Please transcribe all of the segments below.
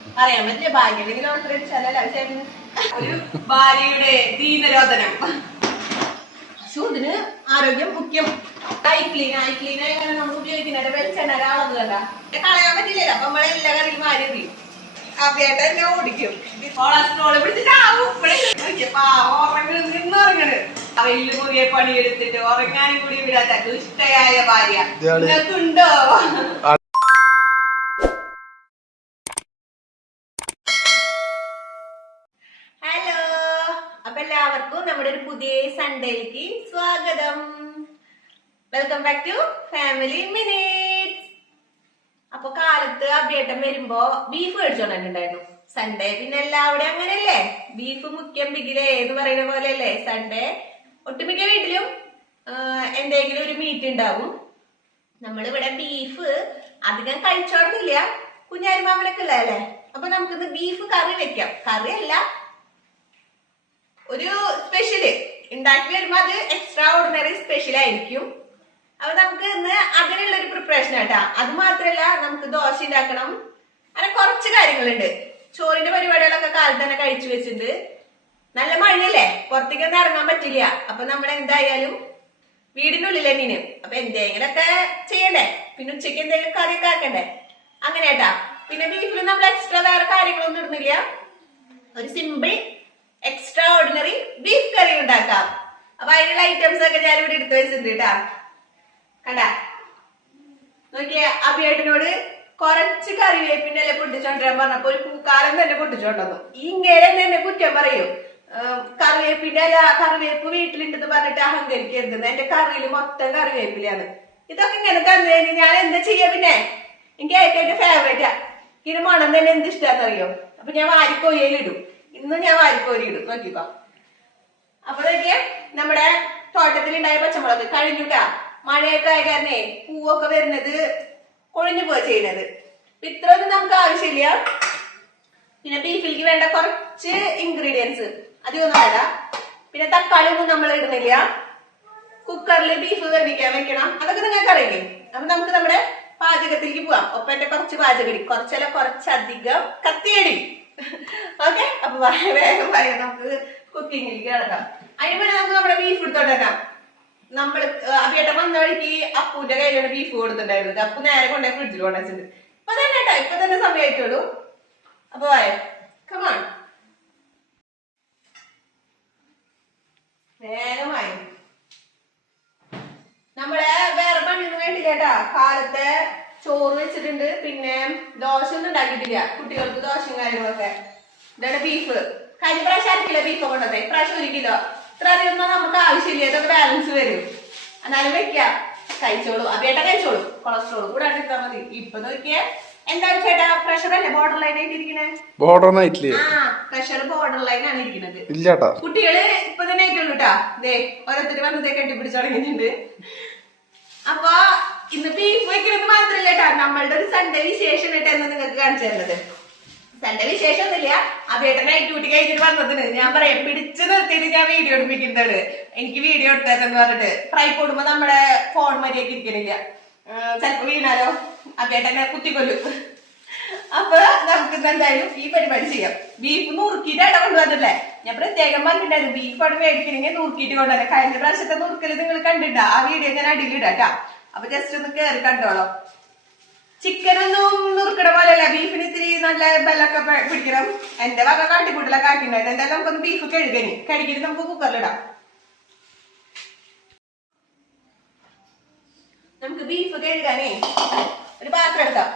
അറിയാൻ പറ്റില്ല ഭാഗ്യം ലോട്ടറി അടിച്ചാലല്ല ഒരു ഭാര്യയുടെ ദീനരോധനം. ഇതിന് ആരോഗ്യം മുഖ്യം. ക്ലീൻ ആയി നമ്മൾ ഉപയോഗിക്കുന്ന വെളിച്ചെണ്ണ അളവ് കണ്ട കളയാൻ പറ്റില്ലല്ലോ. അപ്പൊ നമ്മളെ എല്ലാ കറിയും മാറി അറിയും. അപ്പേട്ട എന്നെ ഓടിക്കും. കൊളസ്ട്രോള് പിടിച്ചിട്ടാവും ഉറങ്ങണ്. വലിയ പുതിയ പണിയെടുത്തിട്ട് ഉറങ്ങാനും കൂടി വിടാത്ത ദുഷ്ടയായ ഭാര്യ നിങ്ങൾക്കുണ്ടോ? ഹലോ, അപ്പൊ എല്ലാവർക്കും നമ്മുടെ ഒരു പുതിയ സൺഡേയിലേക്ക് സ്വാഗതം. Welcome back to family minutes. അപ്പൊ കാലത്ത് അഭിയേട്ടൻ വരുമ്പോ ബീഫ് മേടിച്ചോണ്ടിട്ടുണ്ടായിരുന്നു. സൺഡേ പിന്നെ എല്ലാവരും അങ്ങനെയല്ലേ, ബീഫ് മുഖ്യം ബിഗിലേ എന്ന് പറയുന്ന പോലെ അല്ലേ സൺഡേ. ഒട്ടുമിക്ക വീട്ടിലും എന്തെങ്കിലും ഒരു മീറ്റ് ഉണ്ടാവും. നമ്മളിവിടെ ബീഫ് അധികം കഴിച്ചോടുന്നില്ല, കുഞ്ഞാരിമാമനൊക്കെ ഉള്ളതല്ലേ. അപ്പൊ നമുക്കിന്ന് ബീഫ് കറി വെക്കാം. കറി അല്ല, ഒരു സ്പെഷ്യല് ഉണ്ടാക്കി വരുമ്പോ അത് എക്സ്ട്രാ ഓർഡിനറി സ്പെഷ്യൽ ആയിരിക്കും. അപ്പൊ നമുക്ക് ഇന്ന് അതിനുള്ള ഒരു പ്രിപ്പറേഷൻ ആട്ടാ. അത് മാത്രല്ല, നമുക്ക് ദോശ ഉണ്ടാക്കണം. അങ്ങനെ കുറച്ച് കാര്യങ്ങളുണ്ട്. ചോറിന്റെ പരിപാടികളൊക്കെ കാലത്ത് തന്നെ കഴിച്ചു വെച്ചിട്ടുണ്ട്. നല്ല മഴയല്ലേ, പുറത്തേക്കൊന്നും ഇറങ്ങാൻ പറ്റില്ല. അപ്പൊ നമ്മൾ എന്തായാലും വീടിനുള്ളിൽ തന്നെയാണ്. അപ്പൊ എന്തെങ്കിലുമൊക്കെ ചെയ്യണ്ടേ, പിന്നെ ഉച്ചയ്ക്ക് എന്തെങ്കിലും കറിയൊക്കെ ആക്കണ്ടേ, അങ്ങനെ കേട്ടാ. പിന്നെ ബീഫിൽ നമ്മൾ എക്സ്ട്രാ വേറെ കാര്യങ്ങളൊന്നും ഇടുന്നില്ല. ഒരു സിമ്പിൾ എക്സ്ട്രാ ഓർഡിനറി ബീഫ് കറി ഉണ്ടാക്കാം. അപ്പൊ അതിനുള്ള ഐറ്റംസ് ഒക്കെ ഞാൻ ഇവിടെ എടുത്തു വെച്ചിട്ടുണ്ട് കേട്ടാ. കണ്ടാ നോക്കിയ അഭിയേട്ടനോട് കുറച്ച് കറിവേപ്പിന്റെ എല്ലാം പൊട്ടിച്ചോണ്ടിരാൻ പറഞ്ഞപ്പോ ഒരു പൂക്കാലം തന്നെ പൊട്ടിച്ചോണ്ടു. ഇങ്ങനെ തന്നെ കുറ്റം പറയും. കറിവേപ്പിന്റെ അല്ല, കറിവേപ്പ് വീട്ടിലുണ്ടെന്ന് പറഞ്ഞിട്ട് അഹങ്കരിക്കരുത്. എന്റെ കറിയിൽ മൊത്തം കറിവേപ്പിലാണ്. ഇതൊക്കെ ഇങ്ങനെ തന്നേന് ഞാൻ എന്താ ചെയ്യാ? പിന്നെ എനിക്ക് ഏറ്റവും ഫേവറേറ്റാ. ഇതിന് മണം തന്നെ എന്ത് ഇഷ്ടാന്നറിയോ? അപ്പൊ ഞാൻ വാരിക്കോയിലിടും. ഇന്ന് ഞാൻ വാരിക്കോരിയിടും. നോക്കിക്കോ. അപ്പൊ നോക്കിയ നമ്മുടെ തോട്ടത്തിലുണ്ടായ പച്ചമുളക് കഴിഞ്ഞുട്ടാ. മഴയൊക്കെ ആയ കാരണേ പൂവൊക്കെ വരുന്നത് കൊഴിഞ്ഞു പോവാ ചെയ്യുന്നത്. ഇത്രയൊന്നും നമുക്ക് ആവശ്യമില്ല. പിന്നെ ബീഫിലേക്ക് വേണ്ട കുറച്ച് ഇൻഗ്രീഡിയൻസ് അധികമൊന്നും വേണ്ട. പിന്നെ തക്കാളി ഒന്നും നമ്മൾ ഇടുന്നില്ല. കുക്കറിൽ ബീഫ് വേവിക്കാൻ വെക്കണം. അതൊക്കെ നിങ്ങൾക്ക് അറിയില്ലേ. അപ്പൊ നമുക്ക് നമ്മുടെ പാചകത്തിലേക്ക് പോവാം. ഒപ്പം എന്റെ കുറച്ച് പാചകടി, കുറച്ചല്ല കുറച്ചധികം കത്തിയടി. ഓക്കെ, അപ്പൊ വേഗം നമുക്ക് കുക്കിങ്ങിലേക്ക് കിടക്കാം. അതിന് വേണ്ടി നമുക്ക് നമ്മുടെ ബീഫ് എടുത്തോണ്ടേക്കാം. നമ്മള് അഭിയേട്ടൻ വന്ന വഴിക്ക് അപ്പൂന്റെ കയ്യിലാണ് ബീഫ് കൊടുത്തിട്ടുണ്ടായിരുന്നത്. അപ്പു നേരെ കൊണ്ടുപോയി ഫ്രിഡ്ജിൽ കൊണ്ടുവച്ചിട്ടുണ്ട്. ഇപ്പൊ തന്നെ കേട്ടോ, ഇപ്പൊ തന്നെ സമയമായിട്ടുള്ളൂ. അപ്പൊ കമോൺ, വേഗമായി. നമ്മള് വേറെ പണിയൊന്നും വേണ്ടില്ല കേട്ടാ. കാലത്തെ ചോറ് വെച്ചിട്ടുണ്ട്. പിന്നെ ദോശ ഒന്നും ഉണ്ടാക്കിയിട്ടില്ല. കുട്ടികൾക്ക് ദോശയും കാര്യങ്ങളൊക്കെ. ഇതാണ് ബീഫ്. കഴിഞ്ഞ പ്രാവശ്യം അരക്കില്ല ബീഫ് കൊണ്ടത്. ഇപ്രാവശ്യം 1 കിലോ. ഇത്ര അധികമൊന്നും നമുക്ക് ആവശ്യമില്ല. ഇതൊക്കെ ബാലൻസ് വരും. എന്നാലും വെക്കാം, കഴിച്ചോളൂ. അഭിയേട്ട കഴിച്ചോളൂ. കൊളസ്ട്രോൾ കൂടാണ്ട് ഇട്ടാ മതി. ഇപ്പൊ നോക്കിയാ എന്താണ് ചേട്ടാ, പ്രഷർ അല്ലേ ബോർഡർ ലൈൻ ആയിട്ട് ഇരിക്കുന്നത്? ബോർഡർ ആയിട്ടില്ലേ? ആ, പ്രഷർ ബോർഡർ ലൈൻ ആണ് ഇരിക്കുന്നത്. ഇല്ലാട്ടാ, കുട്ടികള് ഇപ്പൊ തന്നെ ആയിട്ടുള്ളൂ കേട്ടാ. ദേ ഓരോരുത്തര് വന്നതേ കെട്ടിപ്പിടിച്ചു തുടങ്ങിയിട്ടുണ്ട്. അപ്പൊ ഇന്ന് ബീഫ് വയ്ക്കുന്നത് മാത്രല്ല കേട്ടാ, നമ്മളുടെ ഒരു സൺഡേ വിശേഷം കേട്ടാ എന്ന് നിങ്ങൾക്ക് കാണിച്ചു തരുന്നത്. സൺഡേ വിശേഷം ഒന്നുമില്ല. അഭിയേട്ടൻ നൈറ്റ് ഡ്യൂട്ടി കഴിഞ്ഞിട്ട് വന്നതിന് ഞാൻ പറയാം പിടിച്ചു നിർത്തിയിട്ട് ഞാൻ വീഡിയോ എടുപ്പിക്കുന്നത്. എനിക്ക് വീഡിയോ എടുത്തതെന്ന് പറഞ്ഞിട്ട് ട്രൈപോഡുമ്പോ നമ്മുടെ ഫോൺ മര്യാദക്ക് ഇരിക്കണില്ല. ചിലപ്പോ വീണാലോ അഭിയേട്ടനെ കുത്തിക്കൊല്ലും. അപ്പൊ നമുക്ക് എന്തായാലും ഈ പരിപാടി ചെയ്യാം. ബീഫ് നുറുക്കിയിട്ടാണ് കൊണ്ടുവന്നില്ലേ. ഞാൻ പ്രത്യേകം പറഞ്ഞിട്ടുണ്ടായിരുന്നു ബീഫ് അവിടെ മേടിക്കണമെങ്കിൽ നുറുക്കിയിട്ട് കൊണ്ടുവന്നെ. കഴിഞ്ഞ പ്രാവശ്യത്തെ നുറുക്കല് നിങ്ങൾ കണ്ടിട്ടാ. ആ വീഡിയോ ഞാൻ അടിയിലിടാട്ടാ. അപ്പൊ ജസ്റ്റ് ഒന്ന് കയറി കണ്ടോളോ. ചിക്കനൊന്നും നുറുക്കണ പോലെയല്ല, ബീഫിന് ഇത്തിരി നല്ല ബലൊക്കെ പിടിക്കണം. എന്റെ വക കാട്ടിക്കൂട്ടിലൊക്കെ ആക്കിണ്ടായിരുന്നു. എന്തായാലും നമുക്കൊന്ന് ബീഫ് കഴുകിട്ട് നമുക്ക് കുക്കറിലിടാം. നമുക്ക് ബീഫ് കഴുകാനേ ഒരു പാത്രം എടുക്കാം.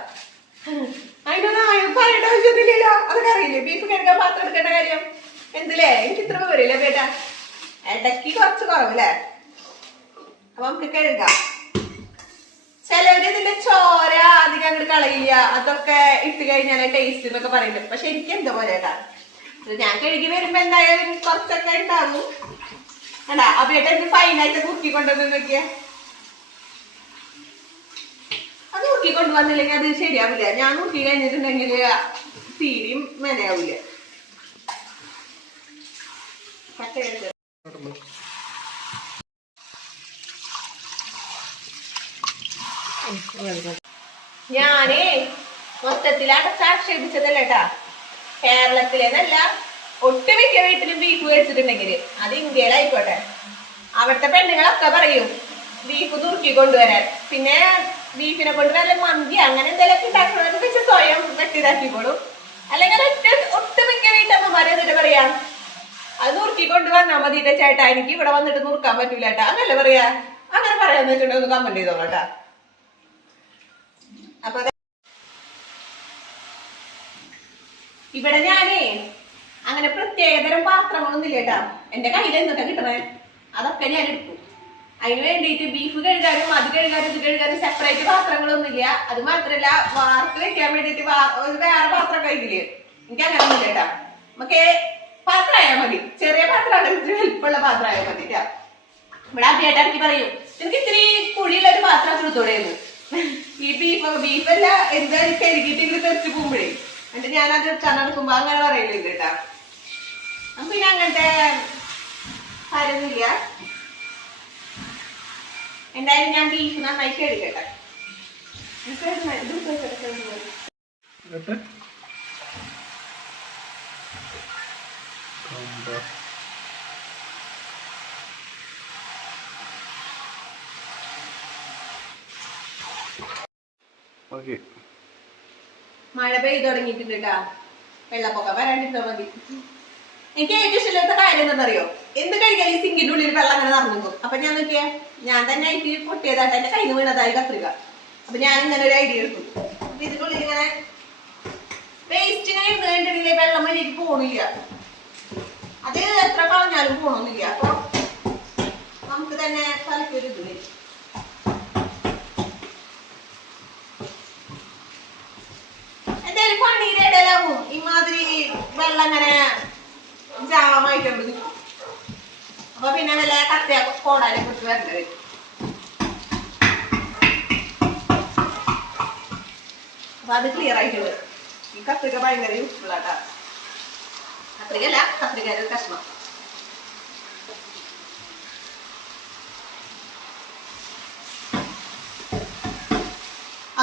അതിനൊന്നും പറയേണ്ട ആവശ്യമൊന്നുമില്ലല്ലോ. അതൊക്കെ അറിയില്ലേ ബീഫ് കഴുകാൻ പാത്രം എടുക്കേണ്ട കാര്യം എന്തില്ലേ? എനിക്ക് ഇത്ര വിവരമില്ലേ ബേട്ടാ. ഇടയ്ക്ക് കുറച്ച് കുറവല്ലേ. അപ്പൊ നമുക്ക് കഴുകാം. ചിലവര് ഇതിന്റെ ചോര അധികം അങ്ങോട്ട് കളയില്ല. അതൊക്കെ ഇട്ട് കഴിഞ്ഞാലേ ടേസ്റ്റ് എന്നൊക്കെ പറയുന്നത്. പക്ഷെ എനിക്ക് എന്താ പോലെട്ടാ, ഞാൻ കഴുകി വരുമ്പോ എന്തായാലും കുറച്ചൊക്കെ ഉണ്ടാകും. അണ്ടാ അഭിയേട്ട എന്ത് ഫൈനായിട്ട് നുറുക്കിക്കൊണ്ടുവന്ന് നോക്കിയ. അത് നുറുക്കിക്കൊണ്ടുവന്നില്ലെങ്കിൽ അത് ശരിയാവില്ല. ഞാൻ നുറുക്കി കഴിഞ്ഞിട്ടുണ്ടെങ്കിൽ തീരെയും മെനയാവില്ല. ഞാനേ മൊത്തത്തിൽ അടച്ചാക്ഷേപിച്ചതല്ലേട്ടാ. കേരളത്തിലേന്നല്ല, ഒട്ടുമിക്ക വീട്ടിലും ബീഫ് കഴിച്ചിട്ടുണ്ടെങ്കിൽ അത് ഇന്ത്യയിലായിക്കോട്ടെ, അവിടുത്തെ പെണ്ണുങ്ങളൊക്കെ പറയും ബീഫ് നുറുക്കി കൊണ്ടുവരാൻ. പിന്നെ ബീഫിനെ കൊണ്ട് വല്ല മന്തി അങ്ങനെ എന്തെങ്കിലുമൊക്കെ ഉണ്ടാക്കണമെന്ന് വെച്ച് സ്വയം വെട്ടിതാക്കിക്കോളും. അല്ലെങ്കിൽ ഒട്ടുമിക്ക വീട്ടമ്മമാരെ എന്നിട്ട് പറയാം അത് നുറുക്കി കൊണ്ടുവന്നാ മതിയുടെ ചേട്ടാ, എനിക്ക് ഇവിടെ വന്നിട്ട് നുറുക്കാൻ പറ്റൂല ഏട്ടാ, അങ്ങനല്ലേ പറയാ. അങ്ങനെ പറയാന്ന് വെച്ചിട്ടുണ്ടെങ്കിൽ ഒന്ന് കമന്റ് ചെയ്തോളാട്ടാ. അപ്പൊ ഇവിടെ ഞാനേ അങ്ങനെ പ്രത്യേകതരം പാത്രങ്ങളൊന്നും ഇല്ല കേട്ടാ. എന്റെ കയ്യിൽ എന്തൊക്കെ കിട്ടണേ അതൊക്കെ ഞാൻ എടുക്കും. അതിന് വേണ്ടിയിട്ട് ബീഫ് കഴുകാനും അത് കഴുകാനും ഇത് കഴുകാനും സെപ്പറേറ്റ് പാത്രങ്ങളൊന്നും ഇല്ല. അത് മാത്രല്ല വാർത്ത് വെക്കാൻ വേണ്ടിട്ട് വേറെ പാത്രം കഴിക്കില്ലേ, എനിക്ക് അങ്ങനെ ഒന്നും കേട്ടാ. നമുക്ക് പാത്രമായാൽ മതി, ചെറിയ പാത്രമാണെങ്കിൽ ഹെൽപ്പുള്ള പാത്രമായാൽ മതി. ഇവിടെ ആദ്യമായിട്ട് എനിക്ക് പറയും എനിക്ക് ഇത്തിരി കുഴിയുള്ള ഒരു പാത്രം കൊടുത്തോടെയെന്ന്. ഈ ബീഫല്ല എന്തായാലും കഴുകിയിട്ട് ഇങ്ങനെ തെറിച്ച് പോകുമ്പോഴേ എന്നിട്ട് ഞാനത് എടുക്കാൻ നടക്കുമ്പോ അങ്ങനെ പറയലുണ്ട് കേട്ടാ. നമുക്ക് പിന്നെ അങ്ങനത്തെ കാര്യമൊന്നുമില്ല. എന്തായാലും ഞാൻ ബീഫ് നന്നായി കഴുകട്ടെ. മഴ പെയ്തു തുടങ്ങിയിട്ടുണ്ട് കേട്ടാ. വെള്ളപ്പൊക്കം വരാണ്ടിരുന്നാ മതി. എനിക്ക് ഏറ്റവും ഇഷ്ടമില്ലാത്ത കാര്യം എന്താണെന്നറിയോ, എന്ത് കഴിക്കാൻ ഈ സിങ്കിന്റെ ഉള്ളിൽ വെള്ളം അങ്ങനെ നടന്നു. അപ്പൊ ഞാൻ നോക്കിയാ ഞാൻ തന്നെ ആയിട്ട് പൊട്ടിയതായിട്ട് എന്റെ കയ്യിൽ നിന്ന് വീണതായി കത്രിക. അപ്പൊ ഞാൻ ഇങ്ങനെ ഒരു ഐഡിയ എടുക്കും. അപ്പൊ ഇതിന്റെ ഉള്ളിൽ ഇങ്ങനെ വേസ്റ്റ് ഇങ്ങനെ ഇരുന്നിട്ടുണ്ടെങ്കിൽ വെള്ളം വഴിക്ക് പോണില്ല, അത് എത്ര കളഞ്ഞാലും പോണൊന്നില്ല. അപ്പൊ നമുക്ക് തന്നെ തലക്കൊരു ഇത് വരും. എന്തായാലും പണിയുടെ ഇടയിലാവും ഇമാതിരി വെള്ളം അങ്ങനെ ജാമായിട്ടുണ്ട് നിൽക്കും. അപ്പൊ പിന്നെ വല്ല കത്തിയ കോടാനെ കുറിച്ച് വരേണ്ടത്. അപ്പൊ അത് ക്ലിയർ ആയിട്ടുണ്ട്. ഈ കത്രിക ഭയങ്കര യൂസ്ഫുൾ ആട്ടാ. കത്രികല്ല, കത്രികയുടെ കഷ്ണം.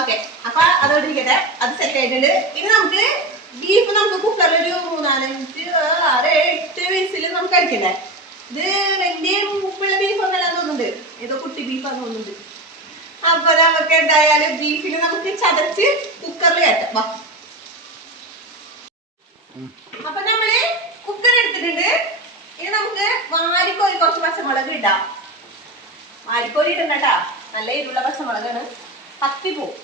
ഓക്കെ, അപ്പൊ അതോടിരിക്കട്ടെ, അത് സെറ്റ് ആയിട്ടുണ്ട്. ഇനി നമുക്ക് ബീഫ് നമുക്ക് കുക്കറിൽ ഒരു 3, 4, 5, 6, 8 വിസിൽ നമുക്ക് കഴിക്കണ്ടേ. ഇത് വലിയ ഉപ്പുള്ള ബീഫ് ഒന്നല്ല തോന്നുന്നുണ്ട്, ഏതോ കുട്ടി ബീഫാന്ന് തോന്നുന്നുണ്ട്. അപ്പൊ നമുക്ക് എന്തായാലും ബീഫിന് നമുക്ക് ചതച്ച് കുക്കറിൽ കയറ്റാം. അപ്പൊ നമ്മള് കുക്കർ എടുത്തിട്ടുണ്ട്. ഇനി നമുക്ക് വാരിക്കോരി കുറച്ച് പച്ചമുളക് ഇടാം. വാരിക്കോരി ഇടണ്ടട്ടാ, നല്ല എരിവുള്ള പച്ചമുളകാണ്, കത്തി പോവും.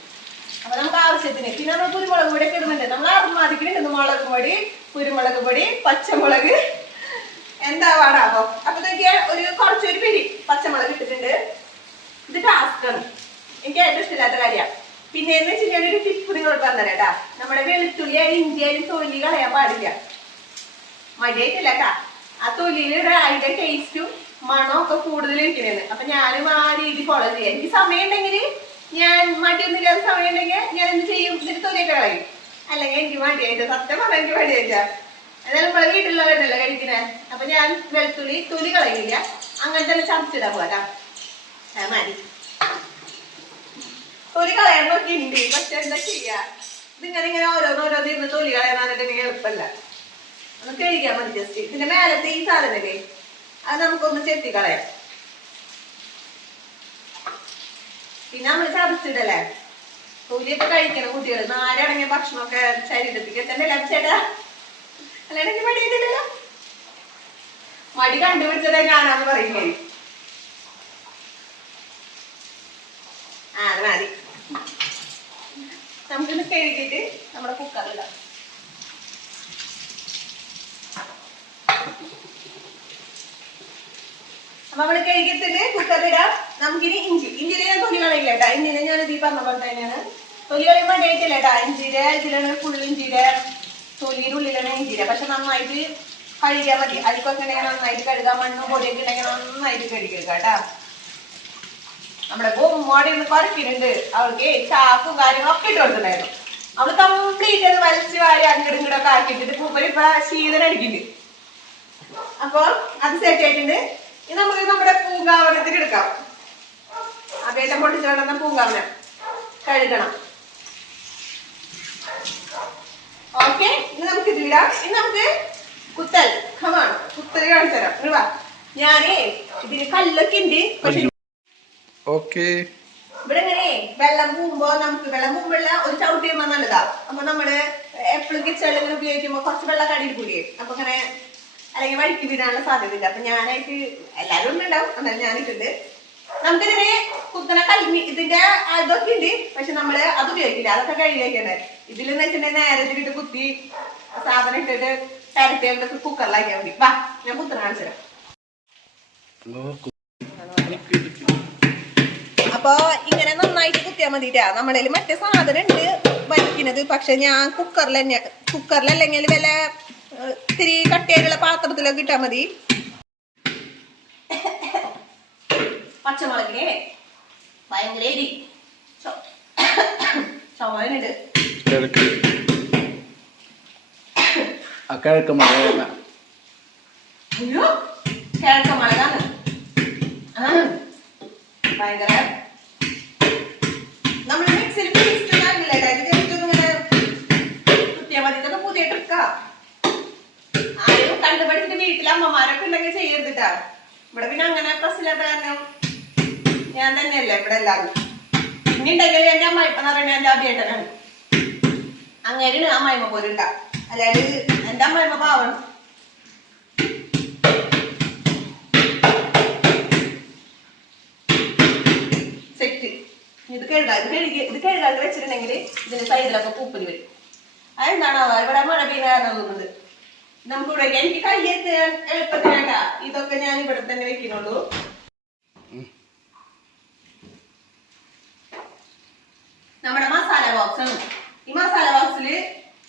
അപ്പൊ നമുക്ക് ആവശ്യത്തിന് പിന്നെ നമ്മൾ കുരുമുളക് പൊടി ഒക്കെ ഇടുന്നുണ്ട്. നമ്മൾ അറുമാതിക്കുന്നുണ്ട് മുളക് പൊടി, കുരുമുളക് പൊടി, പച്ചമുളക്, എന്താ പാടാവോ. അപ്പൊ ഒരു കുറച്ചൊരു പിടി പച്ചമുളക് ഇട്ടിട്ടുണ്ട്. ഇത് ടാസ്ക്കാണ്, എനിക്ക് ഏറ്റവും ഇഷ്ടമില്ലാത്ത കാര്യമാണ്. പിന്നെ എന്ന് വെച്ച് കഴിഞ്ഞാൽ ഒരു ടിപ്പ് നിങ്ങളോട് പറഞ്ഞുതരാം കേട്ടാ. നമ്മുടെ വെളുത്തുള്ളി ഇഞ്ചിയാലും തൊലി കളയാൻ പാടില്ല. മടിയായിട്ടില്ല കേട്ടാ, ആ തൊലിയില് അതിന്റെ ടേസ്റ്റും മണവും ഒക്കെ കൂടുതൽ ഇരിക്കണേന്ന്. അപ്പൊ ഞാനും ആ രീതി ഫോളോ ചെയ്യാം. എനിക്ക് സമയം ഉണ്ടെങ്കിൽ ഞാൻ മടിയൊന്നുമില്ലാത്ത സമയം ഉണ്ടെങ്കിൽ ഞാൻ എന്ത് ചെയ്യും, ഇതിന് തൊലിയൊക്കെ കളയും. അല്ലെങ്കിൽ എനിക്ക് മടിയായിട്ട്, സത്യം പറഞ്ഞാൽ എനിക്ക് മടിയായിട്ടാ. എന്നാലും നമ്മളെ വീട്ടിലുള്ളവരുണ്ടല്ലോ കഴിക്കണേ. അപ്പൊ ഞാൻ വെളുത്തുള്ളി തൊലി കളയില്ല, അങ്ങനെ തന്നെ ചതച്ചിടാൻ പോരാ. മതി, തൊലി കളയാൻ നോക്കിയിട്ടുണ്ട്. പക്ഷെ എന്താ ചെയ്യാ, ഇതിങ്ങനെ ഓരോന്നോരോന്നിരുന്ന് തൊലി കളയാൻ പറഞ്ഞിട്ടുണ്ടെങ്കിൽ എളുപ്പമല്ല. ഒന്ന് കഴിക്കാൻ മതി ജസ്റ്റ്. ഇതിന്റെ മേലത്തെ ഈ സാധനല്ലേ അത് നമുക്കൊന്ന് ചെത്തി കളയാം. പിന്നെ നമ്മൾ ചതച്ചിടല്ലേ, തൊലിയൊക്കെ കഴിക്കണം കുട്ടികൾ. നാരടങ്ങിയ ഭക്ഷണമൊക്കെ ശരീരത്തിലേക്ക് എത്തണ്ടല്ലേ ചേട്ടാ. അല്ലാണ്ടെങ്കിൽ മടിയില്ലല്ലോ. മടി കണ്ടുപിടിച്ചതേ ഞാനാന്ന് പറയുന്നേ. അത് മതി. നമുക്കിന്ന് കഴുകിയിട്ട് നമ്മുടെ കുക്കറിലിടാം. അപ്പൊ നമ്മള് കഴുകിയിട്ട് കുക്കറിലിടാം. നമുക്കിനി ഇഞ്ചിയുടെ ഞാൻ തൊലി കളയില്ല കേട്ടാ. ഇഞ്ചിനെ ഞാൻ ഇത് പറഞ്ഞ പോലെ തന്നെയാണ് തൊലി കളയും മടിയായിട്ടില്ല കേട്ടാ. ഇഞ്ചിയുടെ ഇതിലാണ് ഫുൾ ഇഞ്ചിയുടെ തൊലിയുടെ ഉള്ളിലാണ് ഇഞ്ചിയുടെ. പക്ഷെ നന്നായിട്ട് കഴുകിയാൽ മതി. അരിക്കൊക്കെ ഉണ്ടെങ്കിൽ നന്നായിട്ട് കഴുകാം. മണ്ണും പൊടിയൊക്കെ ഉണ്ടെങ്കിൽ നന്നായിട്ട് കഴുകുക കേട്ടാ. നമ്മുടെ ബൊമ്മോടെ ഒന്ന് കുറയ്ക്കുന്നുണ്ട്. അവൾക്ക് ചാക്കും കാര്യങ്ങളൊക്കെ ഇട്ട് കൊടുത്തിട്ടുണ്ടായിരുന്നു. അവള് കംപ്ലീറ്റ് അത് വലിച്ചു വാരി അങ്ങോട്ടും ഇങ്ങോട്ടൊക്കെ ആക്കിയിട്ടിട്ട് പൂപ്പരിപ്പ ശീലനടിക്കുന്നുണ്ട്. അപ്പൊ അത് സെറ്റ് ആയിട്ടുണ്ട്. ഇനി നമുക്ക് നമ്മുടെ പൂങ്കാവനത്തിന് എടുക്കാം. അതേറ്റം പൊട്ടിച്ചു കൊണ്ടുവന്ന പൂങ്കാവനം കഴുകണം. ഓക്കെ, ഇനി നമുക്ക് ഇതിലിടാം. ഇനി നമുക്ക് കുത്തൽ കമാണ് കുത്തൽ കാണിച്ചു തരാം. വാ, ഞാനേ ഇതിന് കല്ലൊക്കെ ഉണ്ട്. പക്ഷെ ഇവിടെ ഇങ്ങനെ വെള്ളം പോകുമ്പോ നമുക്ക് വെള്ളം പോകുമ്പോഴ ഒരു ചവിട്ടി ചെയ്യുമ്പോൾ നല്ലതാ. അപ്പൊ നമ്മള് എപ്പോഴും കിച്ചണിൽ ഇങ്ങനെ ഉപയോഗിക്കുമ്പോ കുറച്ച് വെള്ളം കടിയിൽ കൂടിയേ, അപ്പൊ ഇങ്ങനെ അല്ലെങ്കിൽ വഴിക്ക് വീടാനുള്ള സാധ്യതയില്ല. അപ്പൊ ഞാനായിട്ട് എല്ലാരും ഒന്നും ഉണ്ടാവും, എന്നാലും ഞാനിട്ടുണ്ട്. നമുക്കിതിന് കുത്തനെ കല്ല് ഇതിന്റെ ഇതൊക്കെ ഉണ്ട്, പക്ഷെ നമ്മള് അത് ഉപയോഗിക്കില്ല. അതൊക്കെ കഴുകിയൊക്കെ ഇതിലെന്ന് വെച്ചിട്ടുണ്ടെങ്കിൽ നേരെ ഇതിട്ട് കുത്തി സാധനം ഇട്ടിട്ട് കരട്ടിയൊക്കെ കുക്കറിലാക്കിയാൽ മതി. വാ, ഞാൻ കുത്തനെ കാണിച്ചു തരാം. അപ്പൊ ഇങ്ങനെ നന്നായിട്ട് കുത്തിയാൽ മതിട്ടാ. നമ്മളിൽ മറ്റേ സാധനം ഉണ്ട് വലിക്കുന്നത്, പക്ഷെ ഞാൻ കുക്കറിലല്ലെങ്കിൽ വല്ല ഇത്തിരി കട്ടിയായിട്ടുള്ള പാത്രത്തിലൊക്കെ ഇട്ടാൽ മതി. പച്ചമുളകിനെ ഭയങ്കര എരി ചുമനുണ്ട്. കിഴക്ക് മുളകാണ്. അയ്യോ, കിഴക്ക് മുളകാണ് ഭയങ്കര. നമ്മൾ മിക്സിയിൽ പേസ്റ്റ് ഉണ്ടാക്കില്ല, ഇങ്ങനെ കുത്തിയാൽ മതി. ഇതൊക്കെ പുതിയ ട്രിക്കാ. ആരും കണ്ടുപിടിച്ചിട്ട് വീട്ടിലെ അമ്മമാരൊക്കെ ഉണ്ടെങ്കിൽ ചെയ്യരുതിട്ടാ. ഇവിടെ പിന്നെ അങ്ങനെ പ്രശ്നമില്ലാത്ത കാരണം ഞാൻ തന്നെയല്ലേ ഇവിടെ എല്ലാവരും. പിന്നെ ഉണ്ടെങ്കിൽ എന്റെ അമ്മായിപ്പ എന്ന് പറയുന്നത് എന്റെ അഭിയേട്ടനാണ്. അങ്ങനെയാണ് അമ്മായിമ്മ പോലും ഉണ്ടാ. അല്ലാണ്ട് എന്റെ അമ്മായിമ്മ പാവണം. സെറ്റ്. ഇത് കഴുകാതെ വെച്ചിട്ടുണ്ടെങ്കിൽ ഇതിന്റെ സൈഡിലൊക്കെ പൂപ്പല് വരും. അതെന്താണോ ഇവിടെ മഴ പെയ്യുന്ന കാരണം തോന്നുന്നത്. നമുക്കിവിടെ എനിക്ക് കയ്യെത്ത് എളുപ്പത്തിൽ വേണ്ട. ഇതൊക്കെ ഞാൻ ഇവിടെ തന്നെ വെക്കുന്നുള്ളൂ. നമ്മുടെ മസാല ബോക്സ് ആണ്. ഈ മസാല ബോക്സില്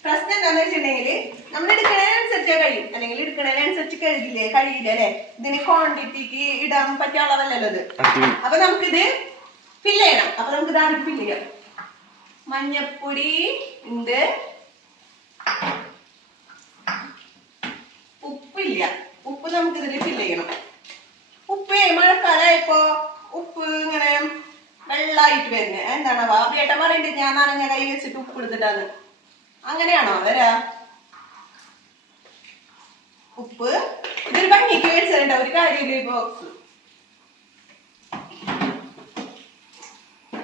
പ്രശ്നം എന്താന്ന് വെച്ചിട്ടുണ്ടെങ്കിൽ നമ്മൾ എടുക്കുന്നതിനനുസരിച്ചേ കഴിയും, അല്ലെങ്കിൽ എടുക്കുന്നതിനനുസരിച്ച് കഴിയില്ലേ അല്ലെ. ഇതിന് ക്വാണ്ടിറ്റിക്ക് ഇടാൻ പറ്റിയ അളവല്ലല്ലോ ഇത്. അപ്പൊ നമുക്കിത് ഫില്ല് ചെയ്യണം. അപ്പൊ നമുക്ക് ഇതാണ് ഫില്ല് ചെയ്യാം. മഞ്ഞപ്പൊടി ഉണ്ട്, ഉപ്പില്ല. ഉപ്പ് നമുക്ക് ഇതിൽ ഫില്ല് ചെയ്യണം. ഉപ്പ് മഴക്കാലമായപ്പോ ഉപ്പ് ഇങ്ങനെ വെള്ളായിട്ട് വരുന്നത് എന്താണ്? ബാബിയേട്ടൻ പറയണ്ടേ ഞാൻ നനഞ്ഞ കൈ വെച്ചിട്ട് ഉപ്പ് എടുത്തിട്ടാണ്. അങ്ങനെയാണോ വരാ? ഉപ്പ് ഇതൊരു ഭംഗിക്ക് മേടിച്ചിട്ടുണ്ട, ഒരു കാര്യമില്ല. ഈ ബോക്സ്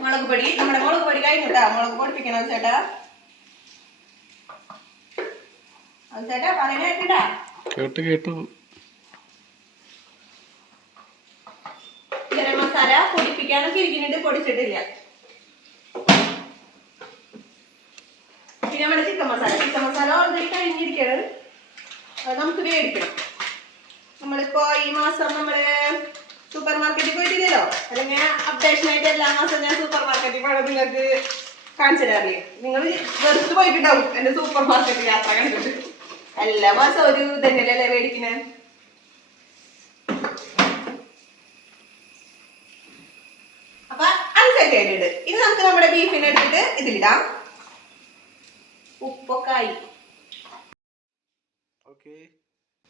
മുളക് പൊടി, നമ്മുടെ മുളക് പൊടി കഴിഞ്ഞിട്ടാ. മുളക് പൊടിപ്പിക്കണം ചേട്ടാ. അത് ചേട്ടാ പറയാനായിട്ടാ. കേട്ടു. ഗരം മസാല പൊടിപ്പിക്കാനൊക്കെ ഇരിക്കുന്നുണ്ട്, പൊടിച്ചിട്ടില്ല. പിന്നെ നമ്മുടെ ചിക്കൻ മസാല ഓൾറെഡി കഴിഞ്ഞിരിക്കുകയാണ്. അത് നമുക്ക് മേടിക്കണം. നമ്മളിപ്പോ ഈ മാസം നമ്മള് സൂപ്പർ മാർക്കറ്റിൽ പോയിട്ടില്ലല്ലോ, അല്ലെങ്കിൽ അപ്ഡേഷൻ ആയിട്ട് എല്ലാ മാസം ഞാൻ സൂപ്പർ മാർക്കറ്റിൽ പോയത് നിങ്ങൾക്ക് കാണിച്ചു തരാറില്ലേ. നിങ്ങൾ വെറുതെ പോയിട്ടുണ്ടാവും എന്റെ സൂപ്പർ മാർക്കറ്റ് യാത്ര കണ്ടിട്ട്. എല്ലാ മാസം ഒരു തന്നെയല്ലേ മേടിക്കുന്നത്. അപ്പൊ അനുസരിച്ച് ആയിട്ടുണ്ട്. ഇനി നമുക്ക് നമ്മുടെ ബീഫിനെ എടുത്തിട്ട് ഇതിലിടാം. ഉപ്പൊക്കെ ആയി.